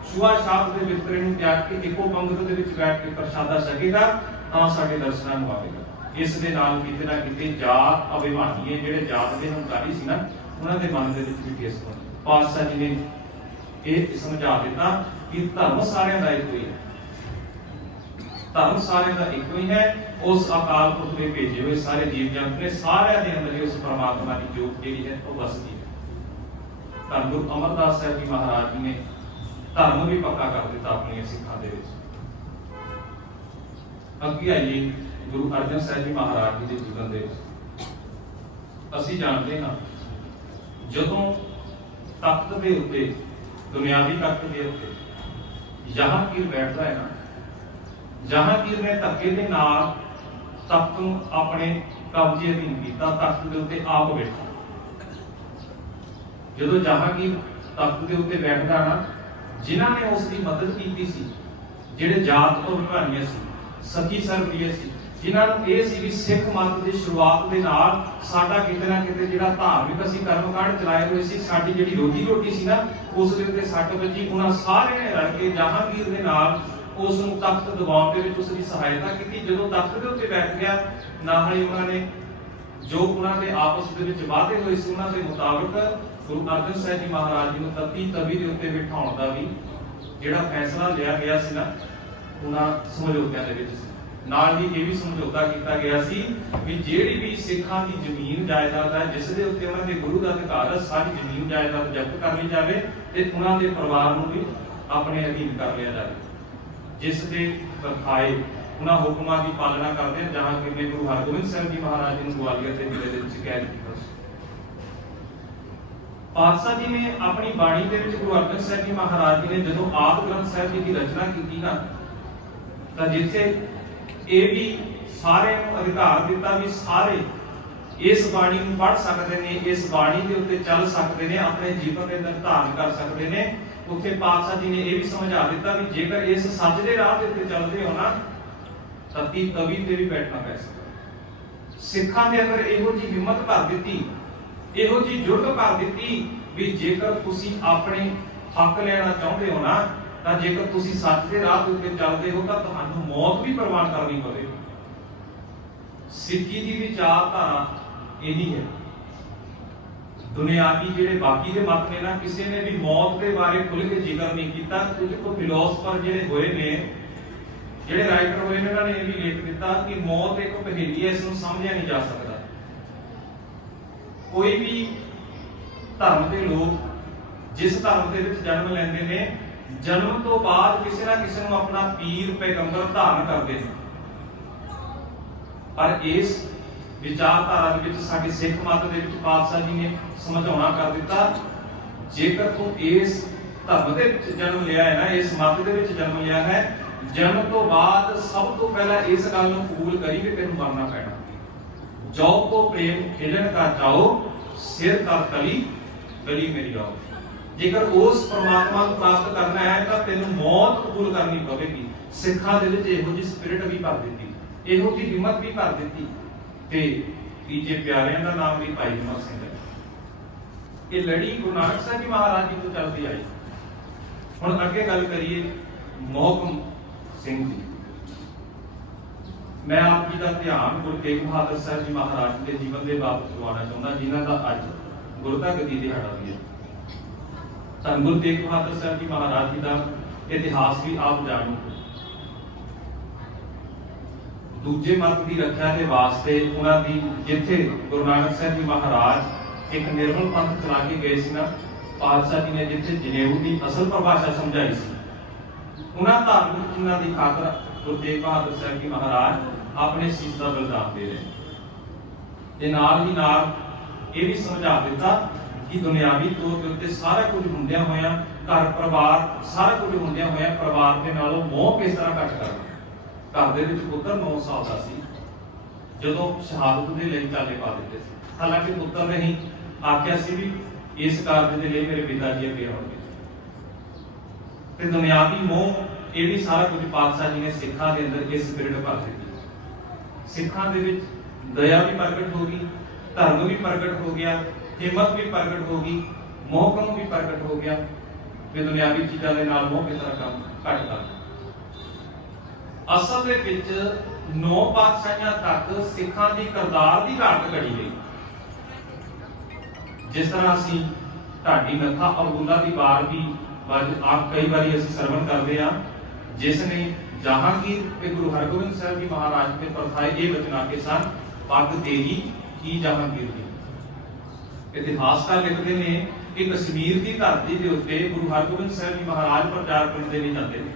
ਛੂਆ ਛਾਤ ਦੇ ਵਿਤਕਰੇ ਨੂੰ ਤਿਆਗ ਕੇ ਇੱਕੋ ਪੰਗਤ ਦੇ ਵਿੱਚ ਬੈਠ ਕੇ ਪ੍ਰਸ਼ਾਦਾ ਛਕੇਗਾ ਤਾਂ ਸਾਡੇ ਦਰਸ਼ਨਾਂ ਨੂੰ ਆਵੇਗਾ। ਇਸ ਦੇ ਨਾਲ ਕਿਤੇ ਨਾ ਕਿਤੇ ਜਾਤ ਅਭਿਮਾਨੀ, ਜਿਹੜੇ ਜਾਤ ਦੇ ਹੰਕਾਰੀ ਸੀ ਨਾ, ਉਹਨਾਂ ਦੇ ਮਨ ਦੇ ਵਿੱਚ ਵੀ ਠੇਸ ਪਹੁੰਚੀ। ਪਾਤਸ਼ਾਹ ਜੀ ਨੇ ਇਹ ਸਮਝਾ ਦਿੱਤਾ ਕਿ ਧਰਮ ਸਾਰਿਆਂ ਦਾ ਇੱਕੋ ਹੀ ਹੈ, ਧਰਮ ਸਾਰਿਆਂ ਦਾ ਇੱਕੋ ਹੀ ਹੈ। ਉਸ ਅਕਾਲ ਪੁਰਖ ਨੇ ਭੇਜੇ ਹੋਏ ਸਾਰੇ ਜੀਵ ਜੰਤ ਨੇ, ਸਾਰਿਆਂ ਦੇ ਅੰਦਰ ਉਸ ਪਰਮਾਤਮਾ ਦੀ ਜੋਤ ਜਿਹੜੀ ਹੈ ਉਹ ਵਸਦੀ ਹੈ। ਤਾਂ ਗੁਰੂ ਅਮਰਦਾਸ ਸਾਹਿਬ ਜੀ ਮਹਾਰਾਜ ਜੀ ਨੇ ਧਰਮ ਵੀ ਪੱਕਾ ਕਰ ਦਿੱਤਾ ਆਪਣੀਆਂ ਸਿੱਖਾਂ ਦੇ ਵਿੱਚ। ਅੱਗੇ ਆਈਏ ਗੁਰੂ ਅਰਜਨ ਸਾਹਿਬ ਜੀ ਮਹਾਰਾਜ ਜੀ ਦੇ ਜੀਵਨ ਦੇ ਵਿੱਚ। ਅਸੀਂ ਜਾਣਦੇ ਹਾਂ ਜਦੋਂ ਤਖਤ ਦੇ ਉੱਤੇ, ਦੁਨਿਆਵੀ ਤਖਤ ਦੇ ਉੱਤੇ ਜਹਾਂਗੀਰ ਬੈਠਦਾ ਹੈ ਨਾ, ਜਹਾਂਗੀਰ ਨੇ ਧੱਕੇ ਦੇ ਨਾਲ ਤਖਤ ਨੂੰ ਆਪਣੇ ਕਬਜ਼ੇ ਅਧੀਨ ਕੀਤਾ, ਤਖਤ ਦੇ ਉੱਤੇ ਆਪ ਬੈਠਾ। ਜਦੋਂ ਜਹਾਂਗੀਰ ਤਖਤ ਦੇ ਉੱਤੇ ਬੈਠਦਾ ਨਾ, ਜਿਨ੍ਹਾਂ ਨੇ ਉਸ ਦੀ ਮਦਦ ਕੀਤੀ ਸੀ, ਜਿਹੜੇ ਜਾਤ ਤੋਂ ਵਿਭਾਨੀਆਂ ਸੀ, ਸੱਚੀ ਸਰਬੀਏ ਸੀ, ਜਿਨ੍ਹਾਂ ਨੂੰ ਇਹ ਸੀ ਵੀ ਸਿੱਖ ਮਤ ਦੀ ਸ਼ੁਰੂਆਤ ਦੇ ਨਾਲ ਸਾਡਾ ਕਿਤੇ ਨਾ ਕਿਤੇ ਜਿਹੜਾ ਧਾਰਮਿਕ ਅਸੀਂ ਕਰਮਕਾਂਡ ਚਲਾਏ ਹੋਏ ਸੀ, ਸਾਡੀ ਜਿਹੜੀ ਰੋਜੀ ਰੋਟੀ ਸੀ ਨਾ, ਉਸ ਦੇ ਉੱਤੇ ਸੱਟ ਵੱਜੀ। ਉਹਨਾਂ ਸਾਰਿਆਂ ਨੇ ਰਲ ਕੇ ਜਹਾਂਗੀਰ ਦੇ ਨਾਲ ਉਸ ਨੂੰ ਤਖਤ ਦਿਵਾਉਣ ਦੇ ਵਿੱਚ ਉਸ ਦੀ ਸਹਾਇਤਾ ਕੀਤੀ। ਜਦੋਂ ਤਖਤ ਦੇ ਉੱਤੇ ਬੈਠ ਗਿਆ, ਨਾਲ ਹੀ ਉਹਨਾਂ ਨੇ ਜੋ ਉਹਨਾਂ ਦੇ ਆਪਸ ਦੇ ਵਿੱਚ ਵਾਅਦੇ ਹੋਏ ਸੀ, ਉਹਨਾਂ ਦੇ ਮੁਤਾਬਕ ਗੁਰੂ ਅਰਜਨ ਸਾਹਿਬ ਜੀ ਮਹਾਰਾਜ ਜੀ ਨੂੰ ਤਤੀ ਤਵੀ ਦੇ ਉੱਤੇ ਬਿਠਾਉਣ ਦਾ ਵੀ ਜਿਹੜਾ ਫੈਸਲਾ ਲਿਆ ਗਿਆ ਸੀ ਨਾ, ਉਹਨਾਂ ਸਮਝੌਤਿਆਂ ਦੇ ਵਿੱਚ ਸੀ। ਨਾਲ ਹੀ ਇਹ ਵੀ ਸਮਝੌਤਾ ਕੀਤਾ ਗਿਆ ਸੀ ਵੀ ਜਿਹੜੀ ਵੀ ਸਿੱਖਾਂ ਦੀ ਜ਼ਮੀਨ ਜਾਇਦਾਦ ਹੈ, ਜਿਸ ਦੇ ਉੱਤੇ ਉਹਨਾਂ ਦੇ ਗੁਰੂ ਦਾ ਅਧਿਕਾਰ ਹੈ, ਸਾਰੀ ਜ਼ਮੀਨ ਜਾਇਦਾਦ ਜ਼ਬਤ ਕਰ ਲਈ ਜਾਵੇ ਤੇ ਉਹਨਾਂ ਦੇ ਪਰਿਵਾਰ ਨੂੰ ਵੀ ਆਪਣੇ ਅਧੀਨ ਕਰ ਲਿਆ ਜਾਵੇ। ਜਿਸ ਦੇ ਪਰਖਾਏ ਉਹਨਾਂ ਹੁਕਮਾਂ ਦੀ ਪਾਲਣਾ ਕਰਦੇ ਆ। ਜਹਾਂਗੀਰ ਨੇ ਗੁਰੂ ਹਰਗੋਬਿੰਦ ਸਾਹਿਬ ਜੀ ਮਹਾਰਾਜ ਜੀ ਨੂੰ ਗਵਾਲੀਅਰ ਦੇ ਕਿਲੇ ਦੇ ਵਿੱਚ ਕੈਦ ਕੀਤਾ ਸੀ। ਪਾਤਸ਼ਾਹ ਜੀ ਨੇ ਆਪਣੀ ਬਾਣੀ ਦੇ ਵਿੱਚ ਗੁਰੂ ਅਰਜਨ ਸਾਹਿਬ ਜੀ ਮਹਾਰਾਜ ਜੀ ਨੇ ਜਦੋਂ ਆਦਿ ਗ੍ਰੰਥ ਸਾਹਿਬ ਜੀ ਦੀ ਰਚਨਾ ਕੀਤੀ ਨਾ, ਤਾਂ ਜਿੱਥੇ ਇਹ ਵੀ ਸਾਰਿਆਂ ਨੂੰ ਅਧਿਕਾਰ ਦਿੱਤਾ ਵੀ ਸਾਰੇ ਇਸ ਬਾਣੀ ਨੂੰ ਪੜ੍ਹ ਸਕਦੇ ਨੇ, ਇਸ ਬਾਣੀ ਦੇ ਉੱਤੇ ਚੱਲ ਸਕਦੇ ਨੇ, ਆਪਣੇ ਜੀਵਨ ਦੇ ਅੰਦਰ ਧਾਰਨ ਕਰ ਸਕਦੇ ਨੇ, ਉੱਥੇ ਪਾਤਸ਼ਾਹ ਜੀ ਨੇ ਇਹ ਵੀ ਸਮਝਾ ਦਿੱਤਾ ਵੀ ਜੇਕਰ ਇਸ ਸੱਚ ਦੇ ਰਾਹ ਦੇ ਉੱਤੇ ਚੱਲਦੇ ਹੋ ਨਾ ਤਾਂ ਤਵੀ ਤੇ ਵੀ ਬੈਠਣਾ ਪੈ ਸਕਦਾ। ਸਿੱਖਾਂ ਦੇ ਅੰਦਰ ਇਹੋ ਜਿਹੀ ਹਿੰਮਤ ਭਰ ਦਿੱਤੀ, ਇਹੋ ਜਿਹੀ ਜੁਰਤ ਭਰ ਦਿੱਤੀ ਵੀ ਜੇਕਰ ਤੁਸੀਂ ਆਪਣੇ ਹੱਕ ਲੈਣਾ ਚਾਹੁੰਦੇ ਹੋ ਨਾ, ਤਾਂ ਜੇਕਰ ਤੁਸੀਂ ਸੱਚ ਦੇ ਰਾਹ ਦੇ ਉੱਤੇ ਚੱਲਦੇ ਹੋ ਤਾਂ ਤੁਹਾਨੂੰ ਮੌਤ ਵੀ ਪ੍ਰਵਾਨ ਕਰਨੀ ਪਵੇਗੀ। ਸਿੱਖੀ ਦੀ ਵਿਚਾਰਧਾਰਾ ਇਹੀ ਹੈ। ਦੁਨਿਆਵੀ ਜਿਹੜੇ ਬਾਕੀ ਦੇ ਮਤ ਨੇ ਨਾ, ਕਿਸੇ ਨੇ ਵੀ ਮੌਤ ਦੇ ਬਾਰੇ ਖੁੱਲ੍ਹ ਕੇ ਜ਼ਿਕਰ ਨਹੀਂ ਕੀਤਾ। ਕੁਝ ਕੋ ਫਿਲਾਸਫਰ ਜਿਹੜੇ ਹੋਏ ਨੇ, ਜਿਹੜੇ ਰਾਈਟਰ ਹੋਏ ਨੇ, ਉਹਨਾਂ ਨੇ ਇਹ ਵੀ ਲਿਖ ਦਿੱਤਾ ਕਿ ਮੌਤ ਇੱਕ ਪਹੇਲੀ ਹੈ, ਇਸ ਨੂੰ ਸਮਝਿਆ ਨਹੀਂ ਜਾ ਸਕਦਾ। ਕੋਈ ਵੀ ਧਰਮ ਦੇ ਲੋਕ ਜਿਸ ਧਰਮ ਦੇ ਵਿੱਚ ਜਨਮ ਲੈਂਦੇ ਨੇ, ਜਨਮ ਤੋਂ ਬਾਅਦ ਕਿਸੇ ਨਾ ਕਿਸੇ ਨੂੰ ਆਪਣਾ ਪੀਰ ਪੈਗੰਬਰ ਧਾਰਨ ਕਰਦੇ ਨੇ। ਪਰ ਇਸ ਵਿਚਾਰਧਾਰਾ ਦੇ ਵਿੱਚ ਸਾਡੇ ਸਿੱਖ ਮਤ ਦੇ ਵਿੱਚ ਪਾਤਸ਼ਾਹ ਜੀ ਨੇ ਸਮਝਾਉਣਾ ਕਰ ਦਿੱਤਾ, ਜੇਕਰ ਤੂੰ ਇਸ ਧਰਮ ਦੇ ਵਿੱਚ ਜਨਮ ਲਿਆ ਹੈ ਨਾ, ਇਸ ਮਤ ਦੇ ਵਿੱਚ ਜਨਮ ਲਿਆ ਹੈ, ਜਨਮ ਤੋਂ ਬਾਅਦ ਸਭ ਤੋਂ ਪਹਿਲਾਂ ਇਸ ਗੱਲ ਨੂੰ ਕਬੂਲ ਕਰੀ ਕਿ ਤੈਨੂੰ ਮਰਨਾ ਪੈਣਾ। ਜੋ ਕੋ ਪ੍ਰੇਮ ਖੇਲਣ ਕਾ ਚਾਓ, ਸਿਰ ਕਰ ਤਲੀ ਗਲੀ ਮੇਰੀ ਆਓ। ਜੇਕਰ ਉਸ ਪਰਮਾਤਮਾ ਨੂੰ ਪ੍ਰਾਪਤ ਕਰਨਾ ਹੈ ਤਾਂ ਤੈਨੂੰ ਮੌਤ ਕਬੂਲ ਕਰਨੀ ਪਵੇਗੀ। ਸਿੱਖਾਂ ਦੇ ਵਿੱਚ ਇਹੋ ਜਿਹੀ ਸਪਿਰਿਟ ਵੀ ਭਰ ਦਿੱਤੀ, ਇਹੋ ਜਿਹੀ ਹਿੰਮਤ ਵੀ ਭਰ ਦਿੱਤੀ। ਤੇ ਤੀਜੇ ਪਿਆਰਿਆਂ ਦਾ ਨਾਮ ਵੀ ਭਾਈ ਹਿੰਮਤ ਸਿੰਘ ਹੈ। ਇਹ ਲੜੀ ਗੁਰੂ ਨਾਨਕ ਸਾਹਿਬ ਜੀ ਮਹਾਰਾਜ ਜੀ ਤੋਂ ਚੱਲਦੀ ਆਈ। ਹੁਣ ਅੱਗੇ ਗੱਲ ਕਰੀਏ ਮੋਹਕਮ ਸਿੰਘ ਜੀ। ਮੈਂ ਆਪ ਜੀ ਦਾ ਧਿਆਨ ਗੁਰੂ ਤੇਗ ਬਹਾਦਰ ਸਾਹਿਬ ਜੀ ਮਹਾਰਾਜ ਦੇ ਜੀਵਨ ਦੇ ਬਾਬਤ ਕਰਵਾਉਣਾ ਚਾਹੁੰਦਾ, ਜਿਨ੍ਹਾਂ ਦਾ ਅੱਜ ਗੁਰਤਾ ਗੱਦੀ ਦਿਹਾੜਾ ਵੀ ਹੈ। ਤਾਂ ਗੁਰੂ ਤੇਗ ਬਹਾਦਰ ਸਾਹਿਬ ਜੀ ਮਹਾਰਾਜ ਜੀ ਦਾ ਇਤਿਹਾਸ ਵੀ ਆਪ ਜਾਣੋ। ਦੂਜੇ ਮਤ ਦੀ ਰੱਖਿਆ ਦੇ ਵਾਸਤੇ ਉਹਨਾਂ ਦੀ ਜਿੱਥੇ ਗੁਰੂ ਨਾਨਕ ਸਾਹਿਬ ਜੀ ਮਹਾਰਾਜ ਇੱਕ ਨਿਰਮਲ ਪੰਥ ਚਲਾ ਕੇ ਗਏ ਸੀ ਨਾ, ਪਾਤਸ਼ਾਹ ਜੀ ਨੇ ਜਿੱਥੇ ਜਨੇਊ ਦੀ ਅਸਲ ਪਰਿਭਾਸ਼ਾ ਸਮਝਾਈ ਸੀ, ਉਹਨਾਂ ਧਾਰਮਿਕ ਚਿੰਨ੍ਹਾਂ ਦੀ ਖਾਤਰ ਗੁਰੂ ਤੇਗ ਬਹਾਦਰ ਸਾਹਿਬ ਜੀ ਮਹਾਰਾਜ ਆਪਣੇ ਸੀਸ ਦਾ ਬਲਿਦਾਨ ਦੇ ਰਹੇ। ਤੇ ਨਾਲ ਹੀ ਨਾਲ ਇਹ ਵੀ ਸਮਝਾ ਦਿੱਤਾ ਕਿ ਦੁਨਿਆਵੀ ਤੌਰ ਦੇ ਉੱਤੇ ਸਾਰਾ ਕੁਝ ਹੁੰਦਿਆਂ ਹੋਇਆਂ, ਘਰ ਪਰਿਵਾਰ ਸਾਰਾ ਕੁਝ ਹੁੰਦਿਆਂ ਹੋਇਆਂ, ਪਰਿਵਾਰ ਦੇ ਨਾਲੋਂ ਮੋਹ ਕਿਸ ਤਰ੍ਹਾਂ ਘੱਟ ਕਰਨਾ। ਘਰ ਦੇ ਵਿੱਚ ਪੁੱਤਰ 9 ਸਾਲ ਦਾ ਸੀ ਜਦੋਂ ਸ਼ਹਾਦਤ ਦੇ ਲਈ ਚਾਲੇ ਪਾ ਦਿੱਤੇ ਸੀ। ਹਾਲਾਂਕਿ ਪੁੱਤਰ ਨੇ ਹੀ ਆਖਿਆ ਸੀ ਵੀ ਇਸ ਕਾਰਜ ਦੇ ਲਈ ਮੇਰੇ ਪਿਤਾ ਜੀ ਅੱਗੇ ਆਉਣਗੇ। ਤੇ ਦੁਨਿਆਵੀ ਮੋਹ, ਇਹ ਵੀ ਸਾਰਾ ਕੁਝ ਪਾਤਸ਼ਾਹ ਜੀ ਨੇ ਸਿੱਖਾਂ ਦੇ ਅੰਦਰ ਇਸ ਸਪਿਰਿਟ ਭਰ ਦਿੱਤੀ। ਸਿੱਖਾਂ ਦੇ ਵਿੱਚ ਦਇਆ ਵੀ ਪ੍ਰਗਟ ਹੋ ਗਈ, ਧਰਮ ਵੀ ਪ੍ਰਗਟ ਹੋ ਗਿਆ, ਹਿੰਮਤ ਵੀ ਪ੍ਰਗਟ ਹੋ ਗਈ, ਮੋਹਕਮ ਵੀ ਪ੍ਰਗਟ ਹੋ ਗਿਆ ਕਿ ਦੁਨਿਆਵੀ ਚੀਜ਼ਾਂ ਦੇ ਨਾਲ ਮੋਹ ਕਿਸ ਤਰ੍ਹਾਂ ਕੰਮ ਘੱਟ ਕਰਨਾ। ਅਸਲ ਦੇ ਵਿੱਚ 9 ਪਾਤਸ਼ਾਹੀਆਂ ਤੱਕ ਸਿੱਖਾਂ ਦੀ ਕਰਤਾਰ ਦੀ ਘਾਟ ਘੜੀ ਗਈ। ਜਿਸ ਤਰ੍ਹਾਂ ਅਸੀਂ ਢਾਡੀ ਨੱਥਾ ਅਬਦੁੱਲਾ ਦੀ ਵਾਰ ਵੀ ਆਪ ਕਈ ਵਾਰੀ ਅਸੀਂ ਸਰਵਣ ਕਰਦੇ ਆ, ਜਿਸ ਨੇ ਜਹਾਂਗੀਰ ਤੇ ਗੁਰੂ ਹਰਗੋਬਿੰਦ ਸਾਹਿਬ ਜੀ ਮਹਾਰਾਜ ਦੇ ਪਰਥਾਏ ਇਹ ਬਚਨ ਆਖੇ ਸਨ, ਪੱਗ ਤੇਰੀ ਕੀ ਜਹਾਂਗੀਰ ਦੀ। ਇਤਿਹਾਸਕਾਰ ਲਿਖਦੇ ਨੇ ਕਿ ਕਸ਼ਮੀਰ ਦੀ ਧਰਤੀ ਦੇ ਉੱਤੇ ਗੁਰੂ ਹਰਗੋਬਿੰਦ ਸਾਹਿਬ ਜੀ ਮਹਾਰਾਜ ਪ੍ਰਚਾਰ ਕਰਨ ਦੇ ਲਈ ਜਾਂਦੇ ਨੇ।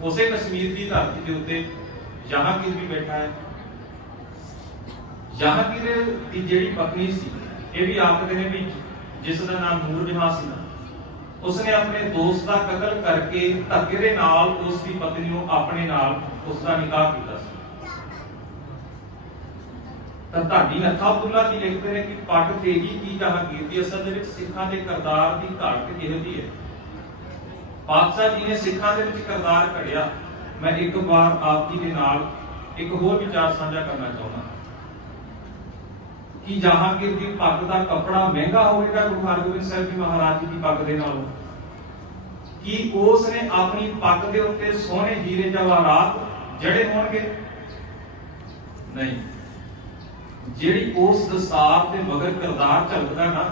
ਉਸੇ ਕਸ਼ਮੀਰ ਦੀ ਧਰਤੀ ਦੇ ਉੱਤੇ ਜਹਾਂਗੀਰ ਵੀ ਬੈਠਾ ਹੈ। ਜਹਾਂਗੀਰ ਦੀ ਜਿਹੜੀ ਪਤਨੀ ਸੀ, ਇਹ ਵੀ ਆਖਦੇ ਨੇ ਵੀ ਜਿਸ ਦਾ ਨਾਮ ਨੂਰ ਜਹਾਂ ਸੀ, ਉਸਨੇ ਆਪਣੇ ਦੋਸਤ ਦਾ ਕਤਲ ਕਰਕੇ ਧੱਕੇ ਦੇ ਨਾਲ ਉਸ ਦੀ ਪਤਨੀ ਨੂੰ ਆਪਣੇ ਨਾਲ ਉਸ ਦਾ ਨਿਕਾਹ ਕੀਤਾ ਸੀ। ਤਾਂ ਢਾਡੀ ਨੱਥਾ ਅਬਦੁੱਲਾ ਜੀ ਲਿਖਦੇ ਨੇ ਕਿ ਪੱਗ ਤੇਜੀ ਕੀ ਜਹਾਂਗੀਰ ਦੀ। ਅਸਲ ਦੇ ਵਿੱਚ ਸਿੱਖਾਂ ਦੇ ਕਰਤਾਰ ਦੀ ਘਾਟ ਇਹੋ ਜਿਹੀ ਹੈ। ਪਾਤਸ਼ਾਹ ਜੀ ਨੇ ਸਿੱਖਾਂ ਦੇ ਵਿੱਚ ਕਰਤਾਰ ਘੜਿਆ। ਮੈਂ ਇੱਕ ਵਾਰ ਆਪ ਜੀ ਦੇ ਨਾਲ ਇੱਕ ਹੋਰ ਵਿਚਾਰ ਸਾਂਝਾ ਕਰਨਾ ਚਾਹੁੰਦਾ ਕਿ ਜਹਾਂਗੀਰ ਦੀ ਪੱਗ ਦਾ ਕੱਪੜਾ ਮਹਿੰਗਾ ਹੋਵੇਗਾ ਗੁਰੂ ਹਰਗੋਬਿੰਦ ਸਾਹਿਬ ਜੀ ਮਹਾਰਾਜ ਜੀ ਦੀ ਪੱਗ ਦੇ ਨਾਲੋਂ? ਕੀ ਉਸ ਨੇ ਆਪਣੀ ਪੱਗ ਦੇ ਉੱਤੇ ਸੋਹਣੇ ਹੀਰੇ ਜਵਾਹਰਾਤ ਜੜੇ ਹੋਣਗੇ? ਨਹੀਂ। ਜਿਹੜੀ ਉਸ ਦਸਤਾਰ ਦੇ ਮਗਰ ਕਿਰਦਾਰ ਝਲਕਦਾ ਨਾ,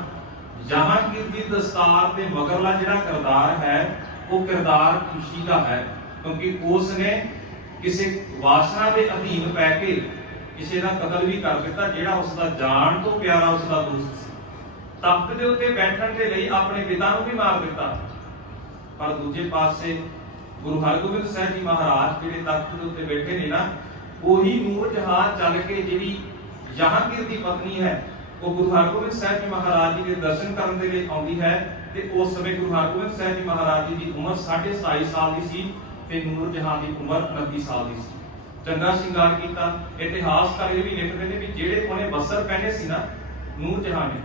ਜਹਾਂਗੀਰ ਦੀ ਦਸਤਾਰ ਦੇ ਮਗਰਲਾ ਜਿਹੜਾ ਕਿਰਦਾਰ ਹੈ ਉਹ ਕਿਰਦਾਰ ਖੁਸ਼ੀ ਦਾ ਹੈ, ਕਿਉਂਕਿ ਉਸ ਨੇ ਕਿਸੇ ਵਾਸਨਾ ਦੇ ਅਧੀਨ ਪੈ ਕੇ ਕਿਸੇ ਦਾ ਕਤਲ ਵੀ ਕਰ ਦਿੱਤਾ ਜਿਹੜਾ ਉਸ ਦਾ ਜਾਨ ਤੋਂ ਪਿਆਰਾ ਉਸ ਦਾ ਦੋਸਤ ਸੀ। ਤਖਤ ਦੇ ਉੱਤੇ ਬੈਠਣ ਦੇ ਲਈ ਆਪਣੇ ਪਿਤਾ ਨੂੰ ਵੀ ਮਾਰ ਦਿੱਤਾ। ਪਰ ਦੂਜੇ ਪਾਸੇ गुरु हरगोबिंद साहब जी महाराज जिहड़े तख्त दे उत्ते बैठे ने ना, ਉਹੀ ਨੂਰ ਜਹਾਂ ਚੱਲ ਕੇ ਜਿਹੜੀ ਜਹਾਂਗੀਰ ਦੀ ਪਤਨੀ ਹੈ ਉਹ ਗੁਰੂ ਹਰਗੋਬਿੰਦ ਸਾਹਿਬ ਜੀ ਮਹਾਰਾਜ ਜੀ ਦੇ ਦਰਸ਼ਨ ਕਰਨ ਦੇ ਲਈ ਆਉਂਦੀ ਹੈ। ਤੇ ਉਸ ਸਮੇਂ ਗੁਰੂ ਹਰਗੋਬਿੰਦ ਸਾਹਿਬ ਜੀ ਮਹਾਰਾਜ ਜੀ ਦੀ ਉਮਰ 27.5 ਸਾਲ ਦੀ ਸੀ ਤੇ ਨੂਰ ਜਹਾਂ ਦੀ ਉਮਰ 29 ਸਾਲ ਦੀ ਸੀ। ਚੰਗਾ ਸ਼ਿੰਗਾਰ ਕੀਤਾ। ਇਤਿਹਾਸਕਾਰ ਇਹ ਵੀ ਲਿਖਦੇ ਨੇ ਵੀ ਜਿਹੜੇ ਉਹਨੇ ਵਸਤਰ ਪਹਿਨੇ ਸੀ ਨਾ ਨੂਰ ਜਹਾਂ ਨੇ,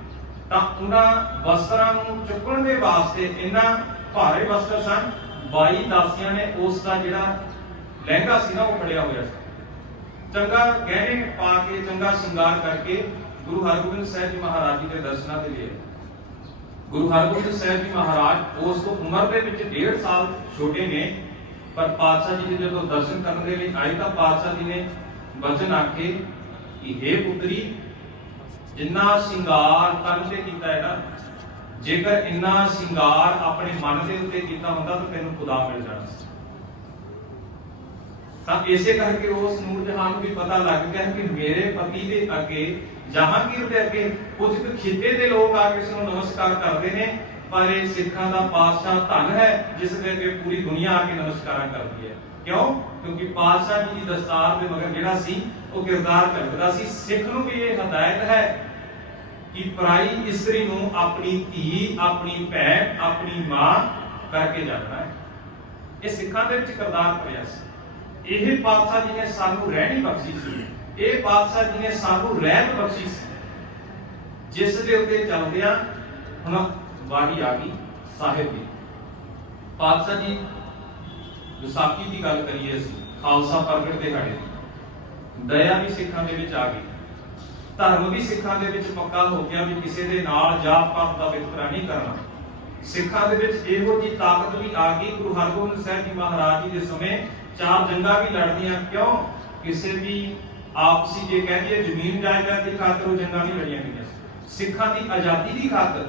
ਤਾਂ ਉਹਨਾਂ ਵਸਤਰਾਂ ਨੂੰ ਚੁੱਕਣ ਦੇ ਵਾਸਤੇ ਇੰਨਾ ਭਾਰੇ ਵਸਤਰ ਸਨ, 22 ਦਾਸੀਆਂ ਨੇ ਉਸ ਦਾ ਜਿਹੜਾ ਲਹਿੰਗਾ ਸੀ ਨਾ ਉਹ ਫੜਿਆ ਹੋਇਆ ਸੀ। ਚੰਗਾ ਗਹਿਣੇ ਪਾ ਕੇ ਚੰਗਾ ਸ਼ਿੰਗਾਰ ਕਰਕੇ ਗੁਰੂ ਹਰਗੋਬਿੰਦ ਸਾਹਿਬ ਜੀ ਮਹਾਰਾਜ ਜੀ ਦੇ ਦਰਸ਼ਨਾਂ ਦੇ ਲਈ ਗੁਰੂ ਹਰਗੋਬਿੰਦ ਸਾਹਿਬ ਜੀ ਮਹਾਰਾਜ ਉਸ ਤੋਂ ਉਮਰ ਦੇ ਵਿੱਚ 1.5 ਸਾਲ ਛੋਟੇ ਨੇ, ਪਰ ਪਾਤਸ਼ਾਹ ਜੀ ਦੇ ਜਦੋਂ ਦਰਸ਼ਨ ਕਰਨ ਦੇ ਲਈ ਆਏ ਤਾਂ ਪਾਤਸ਼ਾਹ ਜੀ ਨੇ ਬਚਨ ਆਖੇ ਕਿ हे ਪੁੱਤਰੀ, ਜਿੰਨਾ ਸ਼ਿੰਗਾਰ ਤਨ ਤੇ ਕੀਤਾ ਹੈ ਨਾ, ਜੇਕਰ ਇੰਨਾ ਸ਼ਿੰਗਾਰ ਆਪਣੇ ਮਨ ਦੇ ਉੱਤੇ ਕੀਤਾ ਹੁੰਦਾ ਤਾਂ ਤੈਨੂੰ ਖੁਦਾ ਮਿਲ ਜਾਣਾ ਸੀ। ਤਾਂ ਇਸੇ ਕਰਕੇ ਉਸ ਨੂਰ ਜਹਾਂ ਨੂੰ ਵੀ ਪਤਾ ਲੱਗ ਗਿਆ ਕਿ ਮੇਰੇ ਪਤੀ ਦੇ ਅੱਗੇ, ਜਹਾਂਗੀਰ ਦੇ ਅੱਗੇ ਕੁਝ ਖਿੱਤੇ ਦੇ ਲੋਕ ਆ ਕੇ ਇਸ ਨੂੰ ਨਮਸਕਾਰ ਕਰਦੇ ਨੇ, ਪਰ ਇਹ ਸਿੱਖਾਂ ਦਾ ਪਾਤਸ਼ਾਹ ਧਨ ਹੈ ਜਿਸ ਦੇ ਅੱਗੇ ਪੂਰੀ ਦੁਨੀਆ ਆ ਕੇ ਨਮਸਕਾਰਾਂ ਕਰਦੀ ਹੈ। ਕਿਉਂ? ਕਿਉਂਕਿ ਪਾਤਸ਼ਾਹ ਜੀ ਦੀ ਦਸਤਾਰ ਦੇ ਮਗਰ ਜਿਹੜਾ ਸੀ ਉਹ ਕਿਰਦਾਰ ਝਲਕਦਾ ਸੀ। ਸਿੱਖ ਨੂੰ ਵੀ ਇਹ ਹਦਾਇਤ ਹੈ ਕਿ ਪਰਾਈ ਇਸਤਰੀ ਨੂੰ ਆਪਣੀ ਧੀ, ਆਪਣੀ ਭੈਣ, ਆਪਣੀ ਮਾਂ ਕਰਕੇ ਜਾਣਾ ਹੈ। ਇਹ ਸਿੱਖਾਂ ਦੇ ਵਿੱਚ ਕਿਰਦਾਰ ਭਰਿਆ ਸੀ। ਇਹ ਪਾਤਸ਼ਾਹ ਜੀ ਨੇ ਸਾਨੂੰ ਰਹਿਣੀ ਬਖਸ਼ੀ ਸੀ, ਇਹ ਪਾਤਸ਼ਾਹ ਜੀ ਨੇ ਸਾਨੂੰ ਰਹਿਤ ਬਖਸ਼ੀ ਸੀ, ਜਿਸ ਦੇ ਉੱਤੇ ਚੱਲਦਿਆਂ ਹੁਣ ਵਾਰੀ ਆ ਗਈ ਸਾਹਿਬ ਦੀ। ਪਾਤਸ਼ਾਹ ਜੀ ਵਿਸਾਖੀ ਦੀ ਗੱਲ ਕਰੀਏ, ਅਸੀਂ ਖਾਲਸਾ ਪ੍ਰਗਟ ਦਿਹਾੜੇ ਦੀ ਦਇਆ ਵੀ ਸਿੱਖਾਂ ਦੇ ਵਿੱਚ ਆ ਗਈ, ਧਰਮ ਵੀ ਸਿੱਖਾਂ ਦੇ ਵਿੱਚ ਪੱਕਾ ਹੋ ਗਿਆ ਵੀ ਕਿਸੇ ਦੇ ਨਾਲ ਜਾਤ ਪਾਤ ਦਾ ਵਿਤਕਰਾ ਨਹੀਂ ਕਰਨਾ। ਸਿੱਖਾਂ ਦੇ ਵਿੱਚ ਇਹੋ ਜਿਹੀ ਤਾਕਤ ਵੀ ਆ ਗਈ। ਗੁਰੂ ਹਰਗੋਬਿੰਦ ਸਾਹਿਬ ਜੀ ਮਹਾਰਾਜ ਜੀ ਦੇ ਸਮੇਂ 4 ਜੰਗਾਂ ਵੀ ਲੜਦੀਆਂ। ਕਿਉਂ? ਕਿਸੇ ਵੀ ਆਪਸੀ ਜੇ ਕਹਿ ਦਈਏ ਜ਼ਮੀਨ ਜਾਇਦਾਦ ਦੀ ਖਾਤਰ ਉਹ ਜੰਗਾਂ ਨਹੀਂ ਲੜੀਆਂ ਗਈਆਂ। ਸਿੱਖਾਂ ਦੀ ਆਜ਼ਾਦੀ ਦੀ ਖਾਤਰ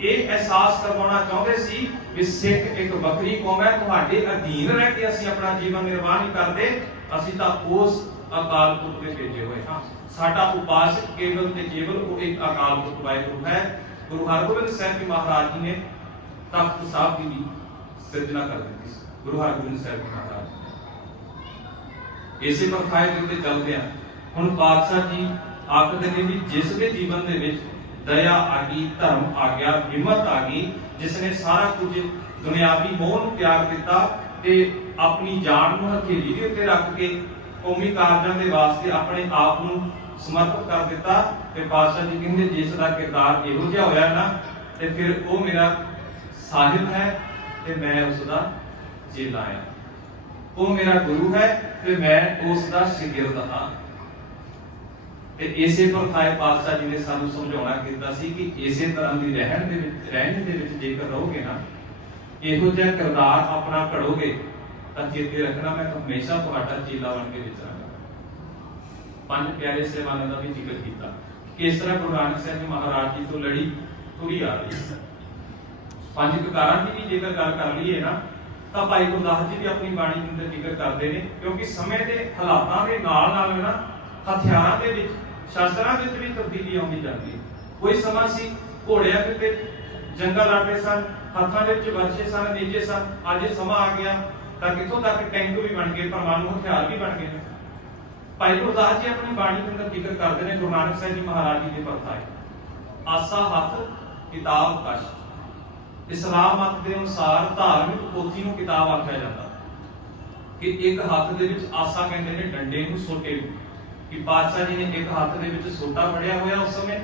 ਇਹ ਅਹਿਸਾਸ ਕਰਵਾਉਣਾ ਚਾਹੁੰਦੇ ਸੀ ਕਿ ਸਿੱਖ ਇੱਕ ਵੱਖਰੀ ਕੌਮ ਹੈ, ਤੁਹਾਡੇ ਅਧੀਨ ਰਹਿ ਕੇ ਅਸੀਂ ਆਪਣਾ ਜੀਵਨ ਨਿਰਵਾਹ ਨਹੀਂ ਕਰਦੇ, ਅਸੀਂ ਤਾਂ ਉਸ ਅਕਾਲ ਪੁਰਖ ਦੇ ਭੇਜੇ ਹੋਏ ਹਾਂ। ਸਾਡਾ ਉਪਾਸਕ ਕੇਵਲ ਤੇ ਕੇਵਲ ਉਹ ਇੱਕ ਅਕਾਲ ਪੁਰਖ ਵਾਹਿਗੁਰੂ ਹੈ। ਗੁਰੂ ਹਰਗੋਬਿੰਦ ਸਾਹਿਬ ਜੀ ਮਹਾਰਾਜ ਜੀ ਨੇ ਤਖਤ ਸਾਹਿਬ ਦੀ ਵੀ ਸਿਰਜਣਾ ਕਰ ਦਿੱਤੀ ਸੀ। ਗੁਰੂ ਹਰਗੋਬਿੰਦ ਸਾਹਿਬ ਜੀ ਮਹਾਰਾਜ ਇਸੇ ਪ੍ਰਥਾ ਦੇ ਉੱਤੇ ਚੱਲਦੇ ਆ। ਹੁਣ ਪਾਤਸ਼ਾਹ ਜੀ ਆਖਦੇ ਨੇ ਵੀ ਜਿਸ ਦੇ ਜੀਵਨ ਦੇ ਵਿੱਚ ਦਇਆ ਆ ਗਈ, ਧਰਮ ਆ ਗਿਆ, ਹਿੰਮਤ ਆ ਗਈ, ਜਿਸ ਨੇ ਸਾਰਾ ਕੁਝ ਦੁਨਿਆਵੀ ਮੋਹ ਨੂੰ ਤਿਆਗ ਦਿੱਤਾ ਤੇ ਆਪਣੀ ਜਾਨ ਨੂੰ ਹਥੇਲੀ ਦੇ ਉੱਤੇ ਰੱਖ ਕੇ ਕੌਮੀ ਕਾਰਜਾਂ ਦੇ ਵਾਸਤੇ ਆਪਣੇ ਆਪ ਨੂੰ ਸਮਰਪਿਤ ਕਰ ਦਿੱਤਾ, ਤੇ ਪਾਤਸ਼ਾਹ ਜੀ ਕਹਿੰਦੇ ਜਿਸ ਦਾ ਕਿਰਦਾਰ ਇਹੋ ਜਿਹਾ ਹੋਇਆ ਨਾ, ਤੇ ਫਿਰ ਉਹ ਮੇਰਾ ਸਾਹਿਬ ਹੈ ਤੇ ਮੈਂ ਉਸ ਦਾ ਚੇਲਾ ਹਾਂ। ਉਹ ਮੇਰਾ ਗੁਰੂ ਹੈ ਤੇ ਮੈਂ ਉਸ ਦਾ ਸ਼ਾਗਿਰਦ ਹਾਂ। ਤੇ ਇਸੇ ਪ੍ਰਥਾਏ ਪਾਤਸ਼ਾਹ ਜੀ ਨੇ ਸਾਨੂੰ ਸਮਝਾਉਣਾ ਕੀਤਾ ਸੀ ਕਿ ਇਸੇ ਤਰ੍ਹਾਂ ਦੀ ਰਹਿਣ ਦੇ ਵਿੱਚ ਜੇਕਰ ਰਹੋਗੇ ਨਾ, ਇਹੋ ਜਿਹਾ ਕਿਰਦਾਰ ਆਪਣਾ ਘੜੋਗੇ ਤਾਂ ਚੇਤੇ ਰੱਖਣਾ ਮੈਂ ਹਮੇਸ਼ਾ ਤੁਹਾਡਾ ਚੇਲਾ ਬਣ ਕੇ ਵਿਚਰਾਂਗਾ। 5 ਪਿਆਰੇ ਸਹਿਬਾਨਾਂ ਦਾ ਵੀ ਜ਼ਿਕਰ ਕੀਤਾ ਕਿ ਇਸ ਤਰ੍ਹਾਂ ਗੁਰੂ ਨਾਨਕ ਸਾਹਿਬ ਜੀ ਮਹਾਰਾਜ ਜੀ ਤੋਂ ਲੜੀ ਤੁਰੀ ਆ ਰਹੀ। 5 ਕਕਾਰਾਂ ਦੀ ਵੀ ਜੇਕਰ ਗੱਲ ਕਰ ਲਈਏ ਨਾ, ਤਾਂ ਭਾਈ ਗੁਰਦਾਸ ਜੀ ਵੀ ਆਪਣੀ ਬਾਣੀ ਦੇ ਅੰਦਰ ਜ਼ਿਕਰ ਕਰਦੇ ਨੇ, ਕਿਉਂਕਿ ਸਮੇਂ ਦੇ ਹਾਲਾਤਾਂ ਦੇ ਨਾਲ ਨਾ ਹਥਿਆਰਾਂ ਦੇ ਵਿੱਚ, ਸ਼ਾਸਤਰਾਂ ਵਿੱਚ ਵੀ ਤਬਦੀਲੀ ਆਉਂਦੀ ਜਾਂਦੀ ਹੈ। ਕੋਈ ਸਮਾਂ ਸੀ ਘੋੜਿਆਂ ਦੇ ਉੱਤੇ ਜੰਗਾਂ ਲੜਦੇ ਸਨ, ਹੱਥਾਂ ਦੇ ਵਿੱਚ ਵਰਸ਼ੇ ਸਨ, ਨੇਜੇ ਸਨ। ਅੱਜ ਇਹ ਸਮਾਂ ਆ ਗਿਆ ਤਾਂ ਕਿੱਥੋਂ ਤੱਕ ਟੈਂਕ ਵੀ ਬਣ ਗਏ, ਪਰਮਾਣੂ ਹਥਿਆਰ ਵੀ ਬਣ ਗਏ ਨੇ। ਭਾਈ ਗੁਰਦਾਸ ਜੀ ਆਪਣੀ ਬਾਣੀ ਦੇ ਅੰਦਰ ਜ਼ਿਕਰ ਕਰਦੇ ਨੇ ਗੁਰੂ ਨਾਨਕ ਸਾਹਿਬ ਜੀ ਮਹਾਰਾਜ ਜੀ ਦੇ ਪ੍ਰਥਾਏ ਆਸਾ ਹੱਥ ਕਿਤਾਬ ਕਸ਼। ਇਸਲਾਮ ਮਤ ਦੇ ਅਨੁਸਾਰ ਧਾਰਮਿਕ ਪੋਥੀ ਨੂੰ ਕਿਤਾਬ ਆਖਿਆ ਜਾਂਦਾ ਕਿ ਇੱਕ ਹੱਥ ਦੇ ਵਿੱਚ ਆਸਾ ਕਹਿੰਦੇ ਨੇ ਡੰਡੇ ਨੂੰ, ਸੋਟੇ ਨੂੰ, ਕਿ ਪਾਤਸ਼ਾਹ ਜੀ ਨੇ ਇੱਕ ਹੱਥ ਦੇ ਵਿੱਚ ਸੋਟਾ ਫੜਿਆ ਹੋਇਆ ਉਸ ਸਮੇਂ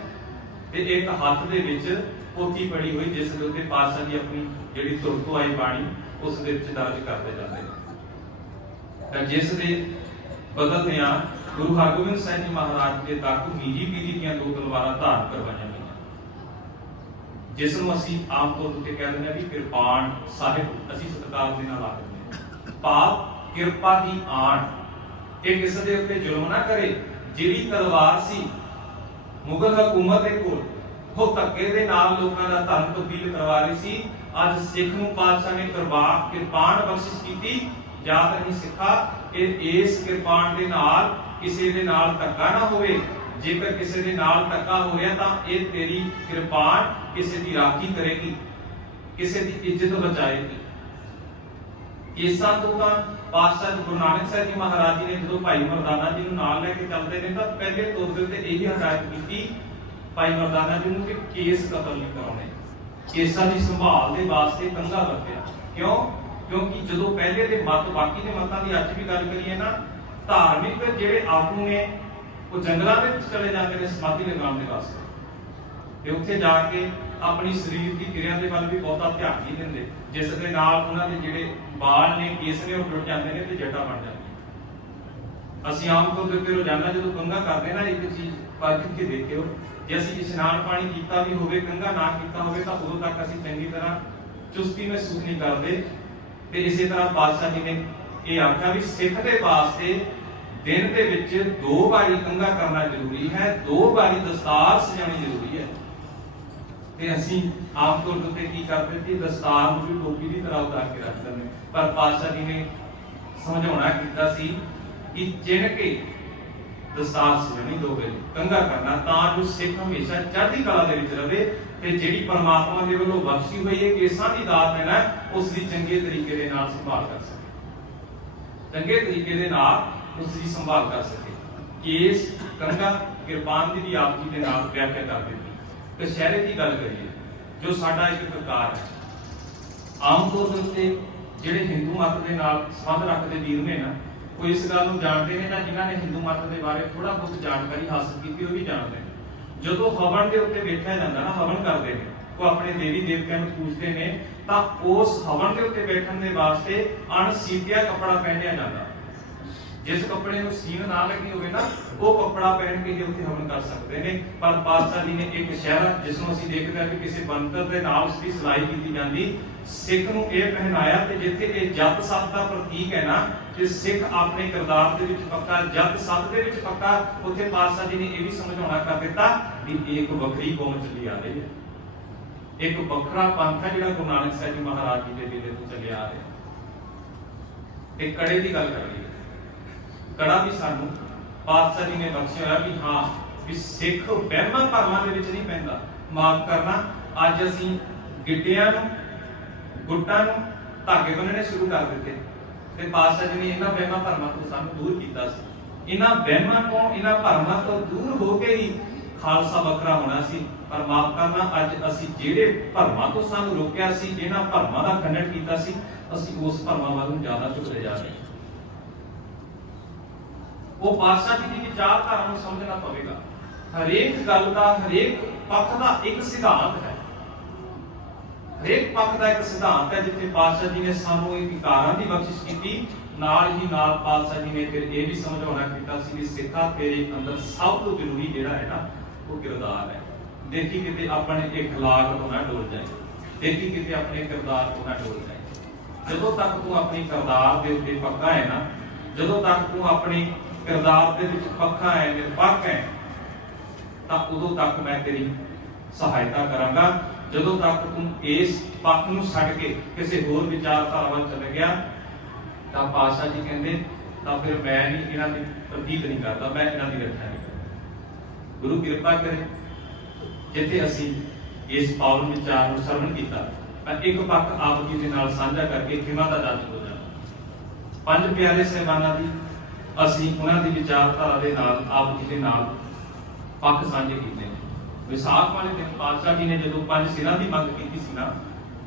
ਤੇ ਇੱਕ ਹੱਥ ਦੇ ਵਿੱਚ ਪੋਥੀ ਫੜੀ ਹੋਈ, ਜਿਸ ਦੇ ਉੱਤੇ ਪਾਤਸ਼ਾਹ ਜੀ ਆਪਣੀ ਜਿਹੜੀ ਧੁਰ ਤੋਂ ਆਈ ਬਾਣੀ ਉਸ ਦੇ ਵਿੱਚ ਦਰਜ ਕਰਦੇ ਜਾਂਦੇ ਨੇ। ਤਾਂ ਜਿਸ ਦੇ ਬਦਲਦਿਆਂ ਗੁਰੂ ਹਰਗੋਬਿੰਦ ਸਾਹਿਬ ਜੀ ਮਹਾਰਾਜ ਦੇ ਤੱਕ ਮੀਰੀ ਪੀਰੀ ਦੀਆਂ 2 ਤਲਵਾਰਾਂ ਧਾਰਨ ਕਰਵਾਈਆਂ ਗਈਆਂ, ਜਿਸ ਨੂੰ ਅਸੀਂ ਆਮ ਤੌਰ ਤੇ ਕਹਿ ਦਿੰਦੇ ਹਾਂ ਵੀ ਕਿਰਪਾਨ ਸਾਹਿਬ, ਅਸੀਂ ਸਤਿਕਾਰ ਦੇ ਨਾਲ ਆਖਦੇ ਹਾਂ। ਭਾਵ ਕਿਰਪਾ ਦੀ ਆਣ, ਇਹ ਕਿਸੇ ਦੇ ਉੱਤੇ ਜ਼ੁਲਮ ਨਾ ਕਰੇ। ਜਿਹੜੀ ਤਲਵਾਰ ਸੀ ਮੁਗਲ ਹਕੂਮਤ ਦੇ ਕੋਲ, ਉਹ ਧੱਕੇ ਦੇ ਨਾਲ ਲੋਕਾਂ ਦਾ ਧਨ ਤਬਦੀਲ ਕਰਵਾ ਰਹੀ ਸੀ। ਅੱਜ ਸਿੱਖ ਨੂੰ ਪਾਤਸ਼ਾਹ ਨੇ ਕਿਰਪਾਨ ਬਖਸ਼ਿਸ਼ ਕੀਤੀ। ਯਾਦ ਨਹੀਂ ਸਿੱਖਾ, ਇਹ ਇਸ ਕਿਰਪਾਨ ਦੇ ਨਾਲ ਕਿਸੇ ਦੇ ਨਾਲ ਧੱਕਾ ਨਾ ਹੋਵੇ। ਜੇਕਰ ਕਿਸੇ ਦੇ ਨਾਲ ਧੱਕਾ ਹੋ ਰਿਹਾ ਤਾਂ ਇਹ ਤੇਰੀ ਕਿਰਪਾਨ ਕਿਸੇ ਦੀ ਰਾਖੀ ਕਰੇਗੀ, ਕਿਸੇ ਦੀ ਇੱਜ਼ਤ ਬਚਾਏਗੀ। ਕੇਸਾਂ ਤੋਂ ਤਾਂ ਪਾਤਸ਼ਾਹ ਗੁਰੂ ਨਾਨਕ ਸਾਹਿਬ ਜੀ ਮਹਾਰਾਜ ਜੀ ਨੇ ਜਦੋਂ ਭਾਈ ਮਰਦਾਨਾ ਜੀ ਨੂੰ ਨਾਲ ਲੈ ਕੇ ਚੱਲਦੇ ਨੇ ਤਾਂ ਪਹਿਲੇ ਤੌਰ ਦੇ ਉੱਤੇ ਇਹੀ ਹਦਾਇਤ ਕੀਤੀ ਭਾਈ ਮਰਦਾਨਾ ਜੀ ਨੂੰ ਕਿ ਕੇਸ ਕਤਲ ਨਹੀਂ ਕਰਾਉਣੇ, ਕੇਸਾਂ ਦੀ ਸੰਭਾਲ ਦੇ ਵਾਸਤੇ ਕੰਘਾ ਵਰਤਿਆ। ਕਿਉਂ? ਕਿਉਂਕਿ ਜਦੋਂ ਪਹਿਲੇ ਦੇ ਮਤ, ਬਾਕੀ ਦੇ ਮਤਾਂ ਦੀ ਅੱਜ ਵੀ ਗੱਲ ਕਰੀਏ ਨਾ, ਧਾਰਮਿਕ ਜਿਹੜੇ ਆਗੂ ਨੇ ਉਹ ਜੰਗਲਾਂ ਦੇ ਵਿੱਚ ਚਲੇ ਜਾਂਦੇ ਨੇ ਸਮਾਧੀ ਲਗਾਉਣ ਦੇ ਵਾਸਤੇ, ਤੇ ਉੱਥੇ ਜਾ ਕੇ ਆਪਣੀ ਸਰੀਰ ਦੀ ਕਿਰਿਆ ਦੇ ਵੱਲ ਵੀ ਬਹੁਤਾ ਧਿਆਨ ਨਹੀਂ ਦਿੰਦੇ, ਜਿਸ ਦੇ ਨਾਲ ਉਹਨਾਂ ਦੇ ਜਿਹੜੇ ਬਾਲ ਨੇ, ਕੇਸ ਨੇ, ਉਹ ਟੁੱਟ ਜਾਂਦੇ ਨੇ ਤੇ ਜਟਾਂ ਬਣ ਜਾਂਦੀਆਂ। ਅਸੀਂ ਆਮ ਤੌਰ ਤੇ ਰੋਜ਼ਾਨਾ ਜਦੋਂ ਕੰਘਾ ਕਰਦੇ ਨਾ, ਇੱਕ ਚੀਜ਼ ਪਰਖ ਕੇ ਦੇਖਿਓ, ਜੇ ਅਸੀਂ ਇਸ਼ਨਾਨ ਪਾਣੀ ਕੀਤਾ ਵੀ ਹੋਵੇ, ਕੰਘਾ ਨਾ ਕੀਤਾ ਹੋਵੇ, ਤਾਂ ਉਦੋਂ ਤੱਕ ਅਸੀਂ ਚੰਗੀ ਤਰ੍ਹਾਂ ਚੁਸਤੀ ਮਹਿਸੂਸ ਨਹੀਂ ਕਰਦੇ। ਤੇ ਇਸੇ ਤਰ੍ਹਾਂ ਪਾਤਸ਼ਾਹ ਜੀ ਨੇ ਇਹ ਆਖਿਆ ਵੀ ਸਿੱਖ ਦੇ ਵਾਸਤੇ ਦਿਨ ਦੇ ਵਿੱਚ 2 ਵਾਰੀ ਕੰਘਾ ਕਰਨਾ ਜ਼ਰੂਰੀ ਹੈ, 2 ਵਾਰੀ ਦਸਤਾਰ ਸਜਾਉਣੀ ਜ਼ਰੂਰੀ ਹੈ। ਤੇ ਅਸੀਂ ਆਮ ਤੌਰ ਤੇ ਕੀ ਕਰਦੇ ਸੀ, ਦਸਤਾਰ ਨੂੰ ਵੀ ਟੋਪੀ ਦੀ ਤਰ੍ਹਾਂ ਉਤਾਰ ਕੇ ਰੱਖ ਦਿੰਦੇ, ਪਰ ਪਾਤਸ਼ਾਹ ਜੀ ਨੇ ਸਮਝਾਉਣਾ ਕੀਤਾ ਸੀ ਕਿ ਜਿਣ ਕੇ ਦਸਤਾਰ ਸਜਾਉਣੀ 2 ਵਾਰੀ ਕੰਘਾ ਕਰਨਾ, ਤਾਂ ਜੋ ਸਿੱਖ ਹਮੇਸ਼ਾ ਚੜ੍ਹਦੀ ਕਲਾ ਦੇ ਵਿੱਚ ਰਹੇ ਤੇ ਜਿਹੜੀ ਪਰਮਾਤਮਾ ਦੇ ਵੱਲੋਂ ਬਖਸ਼ੀ ਹੋਈ ਹੈ ਕੇਸਾਂ ਦੀ ਦਾਤ ਹੈ ਨਾ, ਉਸ ਦੀ ਚੰਗੇ ਤਰੀਕੇ ਦੇ ਨਾਲ ਸੰਭਾਲ ਕਰ ਸਕੇ, ਚੰਗੇ ਤਰੀਕੇ ਦੇ ਨਾਲ ਉਸ ਦੀ ਸੰਭਾਲ ਕਰ ਸਕੇ। ਕੇਸ, ਕੰਘਾ, ਕਿਰਪਾਨ ਦੀ ਵੀ ਆਪ ਜੀ ਦੇ ਨਾਲ ਵਿਆਖਿਆ ਕਰ ਦਿੱਤੀ। ਕਛਹਿਰੇ ਦੀ ਗੱਲ ਕਰੀਏ, ਜੋ ਸਾਡਾ ਇੱਕ ਪ੍ਰਕਾਰ ਹੈ, ਆਮ ਤੌਰ ਦੇ ਉੱਤੇ ਜਿਹੜੇ ਹਿੰਦੂ ਮਤ ਦੇ ਨਾਲ ਸੰਬੰਧ ਰੱਖਦੇ ਵੀਰ ਨੇ ਨਾ, ਉਹ ਇਸ ਗੱਲ ਨੂੰ ਜਾਣਦੇ ਨੇ, ਜਾਂ ਜਿਨ੍ਹਾਂ ਨੇ ਹਿੰਦੂ ਮਤ ਦੇ ਬਾਰੇ ਥੋੜਾ ਬਹੁਤ ਜਾਣਕਾਰੀ ਹਾਸਲ ਕੀਤੀ ਉਹ ਵੀ ਜਾਣਦੇ ਨੇ। ਜਦੋਂ ਹਵਨ ਦੇ ਉੱਤੇ ਬੈਠਿਆ ਜਾਂਦਾ ਨਾ, ਹਵਨ ਕਰਦੇ ਨੇ, ਉਹ ਆਪਣੇ ਦੇਵੀ ਦੇਵਤਿਆਂ ਨੂੰ ਪੂਜਦੇ ਨੇ, ਤਾਂ ਉਸ ਹਵਨ ਦੇ ਉੱਤੇ ਬੈਠਣ ਦੇ ਵਾਸਤੇ ਅਣਸੀਤਿਆ ਕੱਪੜਾ ਪਹਿਨਿਆ ਜਾਂਦਾ। ਜਿਸ ਕੱਪੜੇ ਨੂੰ ਸੀਨ ਨਾ ਲੱਗੀ ਹੋਵੇ ਨਾ, ਉਹ ਕੱਪੜਾ ਪਹਿਨ ਕੇ ਹੀ ਉੱਥੇ ਹਵਨ ਕਰ ਸਕਦੇ ਨੇ। ਪਰ ਪਾਤਸ਼ਾਹ ਜੀ ਨੇ ਇੱਕ ਸ਼ਹਿਰਾ, ਜਿਸ ਨੂੰ ਅਸੀਂ ਦੇਖਦੇ ਹਾਂ ਕਿ ਕਿਸੇ ਬੰਤਰ ਦੇ ਨਾਲ ਉਸ ਦੀ ਸਿਲਾਈ ਕੀਤੀ ਜਾਂਦੀ, ਸਿੱਖ ਨੂੰ ਇਹ ਪਹਿਨਾਇਆ। ਤੇ ਜਿੱਥੇ ਇਹ ਜਪ ਸਤ ਦਾ ਪ੍ਰਤੀਕ ਹੈ ਨਾ, ਕਿ ਸਿੱਖ ਆਪਣੇ ਕਿਰਦਾਰ ਦੇ ਵਿੱਚ ਪੱਕਾ, ਜਪ ਸਤ ਦੇ ਵਿੱਚ ਪੱਕਾ, ਉੱਥੇ ਪਾਤਸ਼ਾਹ ਜੀ ਨੇ ਇਹ ਵੀ ਸਮਝਾਉਣਾ ਕਰ ਦਿੱਤਾ ਵੀ ਇੱਕ ਵੱਖਰੀ ਕੌਮ ਚੱਲੀ ਆ ਰਹੀ ਹੈ, ਇੱਕ ਵੱਖਰਾ ਪੰਥ ਹੈ ਜਿਹੜਾ ਗੁਰੂ ਨਾਨਕ ਸਾਹਿਬ ਜੀ ਮਹਾਰਾਜ ਜੀ ਦੇ ਦਿਲੇ ਤੋਂ ਚੱਲਿਆ ਆ ਰਿਹਾ। ਤੇ ਕੜੇ ਦੀ ਗੱਲ ਕਰੀਏ, ਕੜਾ ਵੀ ਸਾਨੂੰ ਪਾਤਸ਼ਾਹ ਜੀ ਨੇ ਬਖਸ਼ਿਆ ਹੋਇਆ ਵੀ ਹਾਂ, ਵੀ ਸਿੱਖ ਵਹਿਮਾਂ ਭਰਮਾਂ ਦੇ ਵਿੱਚ ਨਹੀਂ ਪੈਂਦਾ। ਮਾਫ ਕਰਨਾ, ਅੱਜ ਅਸੀਂ ਗਿੱਟਿਆਂ ਨੂੰ, ਗੁੱਟਾਂ ਨੂੰ ਧਾਗੇ ਬੰਨਣੇ ਸ਼ੁਰੂ ਕਰ ਦਿੱਤੇ, ਤੇ ਪਾਤਸ਼ਾਹ ਜੀ ਨੇ ਇਹਨਾਂ ਵਹਿਮਾਂ ਭਰਮਾਂ ਤੋਂ ਸਾਨੂੰ ਦੂਰ ਕੀਤਾ ਸੀ। ਇਹਨਾਂ ਵਹਿਮਾਂ ਤੋਂ, ਇਹਨਾਂ ਭਰਮਾਂ ਤੋਂ ਦੂਰ ਹੋ ਕੇ ਹੀ ਖਾਲਸਾ ਵੱਖਰਾ ਹੋਣਾ ਸੀ। ਪਰ ਮਾਫ ਕਰਨਾ, ਅੱਜ ਅਸੀਂ ਜਿਹੜੇ ਭਰਮਾਂ ਤੋਂ ਸਾਨੂੰ ਰੋਕਿਆ ਸੀ, ਜਿਹਨਾਂ ਭਰਮਾਂ ਦਾ ਖੰਡਨ ਕੀਤਾ ਸੀ, ਅਸੀਂ ਉਸ ਭਰਮਾਂ ਵੱਲ ਨੂੰ ਜ਼ਿਆਦਾ ਝੁਕਦੇ ਜਾ ਰਹੇ ਹਾਂ। ਉਹ ਪਾਤਸ਼ਾਹ ਜੀ ਦੀ ਵਿਚਾਰਧਾਰਾ ਨੂੰ ਸਮਝਣਾ ਪਵੇਗਾ। ਹਰੇਕ ਗੱਲ ਦਾ, ਹਰੇਕ ਪੱਖ ਦਾ ਇੱਕ ਸਿਧਾਂਤ ਹੈ, ਹਰੇਕ ਪੱਖ ਦਾ ਇੱਕ ਸਿਧਾਂਤ ਹੈ। ਜਿੱਥੇ ਪਾਤਸ਼ਾਹ ਜੀ ਨੇ ਸਾਨੂੰ ਇਹ ਵਿਕਾਰਾਂ ਦੀ ਬਖਸ਼ਿਸ਼ ਕੀਤੀ, ਨਾਲ ਹੀ ਨਾਲ ਪਾਤਸ਼ਾਹ ਜੀ ਨੇ ਫਿਰ ਇਹ ਵੀ ਸਮਝਾਉਣਾ ਕੀਤਾ ਸੀ ਕਿ ਸਿੱਖਾ ਤੇਰੇ ਅੰਦਰ ਸਭ ਤੋਂ ਜ਼ਰੂਰੀ ਜਿਹੜਾ ਹੈ ਨਾ, ਉਹ ਕਿਰਦਾਰ ਹੈ। ਦੇਖੀ ਕਿਤੇ ਆਪਣੇ ਇਖਲਾਕ ਤੋਂ ਨਾ ਡੋਲ ਜਾਏ, ਦੇਖੀ ਕਿਤੇ ਆਪਣੇ ਕਿਰਦਾਰ ਤੋਂ ਨਾ ਡੋਲ ਜਾਏ। ਜਦੋਂ ਤੱਕ ਤੂੰ ਆਪਣੀ ਕਿਰਦਾਰ ਦੇ ਉੱਤੇ ਪੱਕਾ ਹੈ ਨਾ, ਜਦੋਂ ਤੱਕ ਤੂੰ ਆਪਣੀ ਕਿਰਦਾਰ ਦੇ ਵਿੱਚ ਪੱਕਾ ਹੈ, ਨਿਰਪੱਖ ਹੈ, ਤਾਂ ਉਦੋਂ ਤੱਕ ਮੈਂ ਤੇਰੀ ਸਹਾਇਤਾ ਕਰਾਂਗਾ। ਜਦੋਂ ਤੱਕ ਤੂੰ ਇਸ ਪੱਖ ਨੂੰ ਛੱਡ ਕੇ ਕਿਸੇ ਹੋਰ ਵਿਚਾਰਧਾਰਾ ਵੱਲ ਚਲੇ ਗਿਆ, ਤਾਂ ਪਾਤਸ਼ਾਹ ਜੀ ਕਹਿੰਦੇ ਤਾਂ ਫਿਰ ਮੈਂ ਨਹੀਂ ਇਹਨਾਂ ਦੀ ਪ੍ਰਤੀਤ ਨਹੀਂ ਕਰਦਾ, ਮੈਂ ਇਹਨਾਂ ਦੀ ਰੱਖਿਆ ਨਹੀਂ ਕਰਦਾ। ਗੁਰੂ ਕਿਰਪਾ ਕਰੇ, ਜਿੱਥੇ ਅਸੀਂ ਇਸ ਪਾਵਨ ਵਿਚਾਰ ਨੂੰ ਸਰਵਣ ਕੀਤਾ, ਮੈਂ ਇੱਕ ਪੱਖ ਆਪ ਜੀ ਦੇ ਨਾਲ ਸਾਂਝਾ ਕਰਕੇ ਖਿਮਾ ਦਾ ਦਾਤ ਹੋ ਜਾਣਾ। 5 ਪਿਆਰੇ ਸਹਿਬਾਨਾਂ ਦੀ ਅਸੀਂ ਉਹਨਾਂ ਦੀ ਵਿਚਾਰਧਾਰਾ ਦੇ ਨਾਲ ਆਪ ਜੀ ਦੇ ਨਾਲ ਪੱਖ ਸਾਂਝੇ ਕੀਤੇ ਨੇ। ਵਿਸਾਖ ਵਾਲੇ ਦਿਨ ਪਾਤਸ਼ਾਹ ਜੀ ਨੇ ਜਦੋਂ 5 ਸਿਰਾਂ ਦੀ ਮੰਗ ਕੀਤੀ ਸੀ ਨਾ,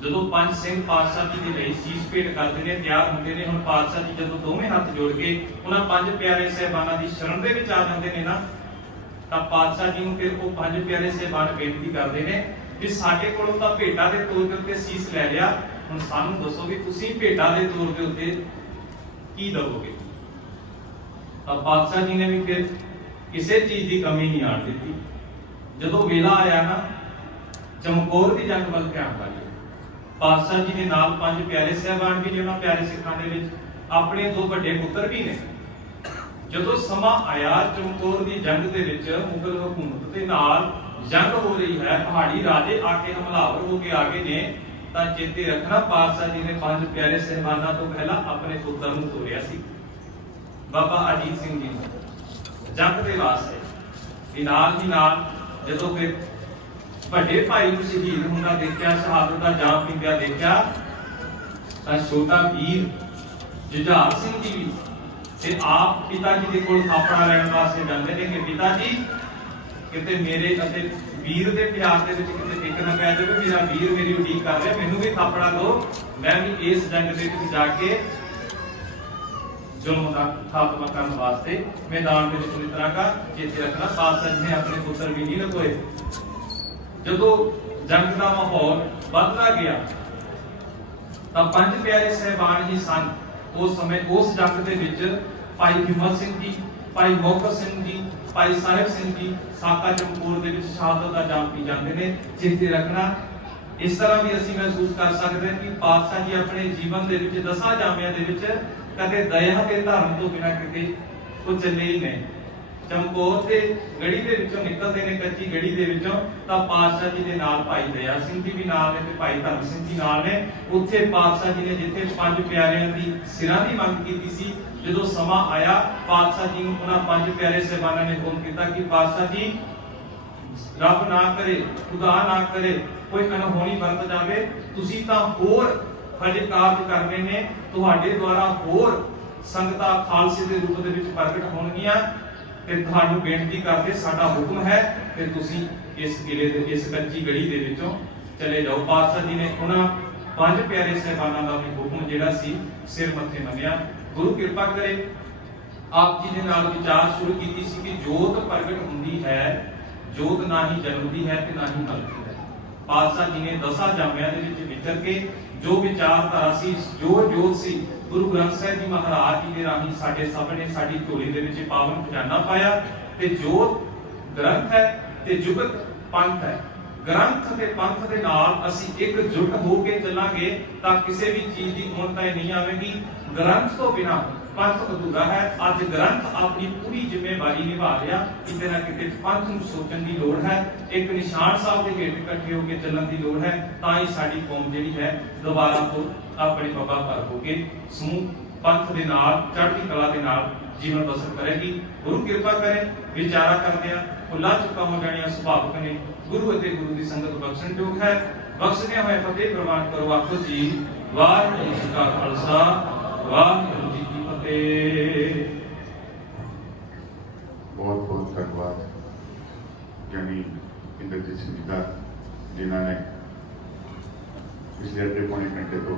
ਜਦੋਂ 5 ਸਿੰਘ ਪਾਤਸ਼ਾਹ ਜੀ ਦੇ ਲਈ ਸੀਸ ਭੇਟ ਕਰਦੇ ਨੇ, ਤਿਆਰ ਹੁੰਦੇ ਨੇ, ਹੁਣ ਪਾਤਸ਼ਾਹ ਜੀ ਜਦੋਂ ਦੋਵੇਂ ਹੱਥ ਜੋੜ ਕੇ ਉਹਨਾਂ 5 ਪਿਆਰੇ ਸਹਿਬਾਨਾਂ ਦੀ ਸ਼ਰਨ ਦੇ ਵਿੱਚ ਆ ਜਾਂਦੇ ਨੇ ਨਾ, ਤਾਂ ਪਾਤਸ਼ਾਹ ਜੀ ਨੂੰ ਫਿਰ ਉਹ 5 ਪਿਆਰੇ ਸਹਿਬਾਨ ਬੇਨਤੀ ਕਰਦੇ ਨੇ ਵੀ ਸਾਡੇ ਕੋਲੋਂ ਤਾਂ ਭੇਟਾ ਦੇ ਤੌਰ ਦੇ ਉੱਤੇ ਸੀਸ ਲੈ ਲਿਆ, ਹੁਣ ਸਾਨੂੰ ਦੱਸੋ ਵੀ ਤੁਸੀਂ ਭੇਟਾ ਦੇ ਤੌਰ ਦੇ ਉੱਤੇ ਕੀ ਦਵੋਗੇ। ਤਾਂ ਪਾਤਸ਼ਾਹ ਜੀ ਨੇ ਵੀ ਫਿਰ ਕਿਸੇ ਚੀਜ਼ ਦੀ ਕਮੀ ਨਹੀਂ ਆਣ ਦਿੱਤੀ। ਜਦੋਂ ਵੇਲਾ ਆਇਆ ਨਾ ਚਮਕੌਰ ਦੀ ਜੰਗ ਵੱਲ ਧਿਆਨ ਲਾਇਆ, ਪਾਤਸ਼ਾਹ ਜੀ ਦੇ ਨਾਲ 5 ਪਿਆਰੇ ਸਹਿਬਾਨ ਵੀ ਨੇ, ਉਹਨਾਂ ਪਿਆਰੇ ਸਿੱਖਾਂ ਦੇ ਵਿੱਚ ਆਪਣੇ 2 ਵੱਡੇ ਪੁੱਤਰ ਵੀ ਨੇ। ਜਦੋਂ ਸਮਾਂ ਆਇਆ ਚਮਕੌਰ ਦੀ ਜੰਗ ਦੇ ਵਿੱਚ ਮੁਗਲ ਹਕੂਮਤ ਦੇ ਨਾਲ ਜੰਗ ਹੋ ਰਹੀ ਹੈ, ਪਹਾੜੀ ਰਾਜੇ ਆ ਕੇ ਹਮਲਾਵਰ ਹੋ ਕੇ ਆ ਗਏ ਨੇ, ਤਾਂ ਚੇਤੇ ਰੱਖਣਾ ਪਾਤਸ਼ਾਹ ਜੀ ਨੇ 5 ਪਿਆਰੇ ਸਹਿਬਾਨਾਂ ਤੋਂ ਪਹਿਲਾਂ ਆਪਣੇ ਪੁੱਤਰ ਨੂੰ ਤੋਰਿਆ ਸੀ, ਬਾਬਾ ਅਜੀਤ ਸਿੰਘ ਜੀ ਨੂੰ, ਜੰਗ ਦੇ ਵਾਸਤੇ। ਤੇ ਨਾਲ ਹੀ ਨਾਲ ਜਦੋਂ ਫਿਰ ਵੱਡੇ ਭਾਈ ਨੂੰ ਸ਼ਹੀਦ ਹੁੰਦਾ ਦੇਖਿਆ, ਸ਼ਹਾਦਤ ਦਾ ਜਾਮ ਪੀਂਦਿਆਂ ਦੇਖਿਆ, ਤਾਂ ਛੋਟਾ ਵੀਰ जुझार सिंह जी भी ते आप पिता जी के कोल थापड़ा लैण वास्ते जांदे ने कि पिता जी किते मेरे अते वीर दे प्यार दे विच किते टिक ना पै जावे, मेरा वीर मेरी उਡੀक कर रहा, मैनू भी थापड़ा दो, मैं भी इस जंग दे विच जाके जुल्म का खात्मा करने वास्ते मैदान में पूरी तरह का चेते रखना। पातशाह जी ने अपने पुत्र भी नहीं रखोए। जदों जंग का माहौल बढ़ता गया तो पंज प्यारे सहबान ही सन उस समय उस जंग के विच भाई हिम्मत सिंह जी, भाई मोहकम सिंह जी, भाई साहिब सिंह जी साका चमकौर दे विच शहादत का जाम पी जाते हैं। चेते रखना इस तरह भी असीं महसूस कर सकते हैं कि पातशाह जी अपने जीवन दे विच 10 जामियां दे विच कदे दया ते धर्म तो बिना किते कुछ चले ही नहीं। चमकौर ते गढ़ी दे विचों निकलदे ने कच्ची गढ़ी दे विचों तां पातशाह जी दे नाल भाई दया सिंह जी भी नाल ने ते भाई धर्म सिंह जी नाल ने। उत्थे पातशाह जी ने जिथे पंज प्यारिਆਂ दी सिरां दी मंग कीती सी, जदों समा आया पातशाह जी नूं उन्हां पंज प्यारे सहबानां ने हुकम कीता कि पातशाह जी रब ना करे, खुदा ना करे कोई अनहोनी बरत जावे, तुसी तां होर फर्ज कार्य करने ने, तुहाडे द्वारा होर संगतां खालसे दे रूप दे विच प्रगट होणगीਆਂ ते तुहानू बेनती करके साडा हुक्म है कि तुसी इस किले दे इस कच्ची गढ़ी दे विचों चले जाओ। पातशाह जी ने उन्हां पंज प्यारे सहबानां दा भी हुक्म जिहड़ा सी सिर मत्थे मंनिया। गुरु किरपा करे आप जी ने नाल विचार शुरू कीती सी कि जोत प्रगट हुंदी है, जोत ना ही जन्मदी है ते ना ही मरदी है। पातशाह जी ने 10 जामियां दे विच विचर के जो विचारधारा सी, जो जोत सी, गुरु ग्रंथ साहिब जी महाराज जी दे राही साडे सामने साडी झोली दे विच पावन खजाना पाया। ते जोत ग्रंथ है ते जुगत पंथ है। ग्रंथ ते पंथ दे नाल असीं एकजुट हो के चलांगे तां किसी भी चीज की उणताई नहीं आवेगी। ग्रंथ तो बिना पंथ अधूरा है। अज ग्रंथ अपनी पूरी जिम्मेवारी निभा रहा, किते ना किते पंथ नूं सोचण दी लोड़ है, एक निशान साहब दे हेठ इकट्ठे होकर चलण दी लोड़ है, तां ही साडी कौम जिहड़ी है दोबारा तो अपने पगा भर हो के समूह पंथ दे नाल चढ़ती कला दे नाल जीवन बसर करेगी। गुरु किरपा करे विचारा करदियां भुला चुका हो जाणियां सुभावक ने, गुरु अते गुरु दी संगत बख्शण योग है। बख्शदियां होए फतेह प्रवान करो आखो जी वाहिगुरू जी का खालसा वाहिगुरू जी की फतेह। बहुत बहुत धन्यवाद ज्ञानी इंद्रजीत सिंह जी का, जिन्होंने पिछले 1.5 घंटे तो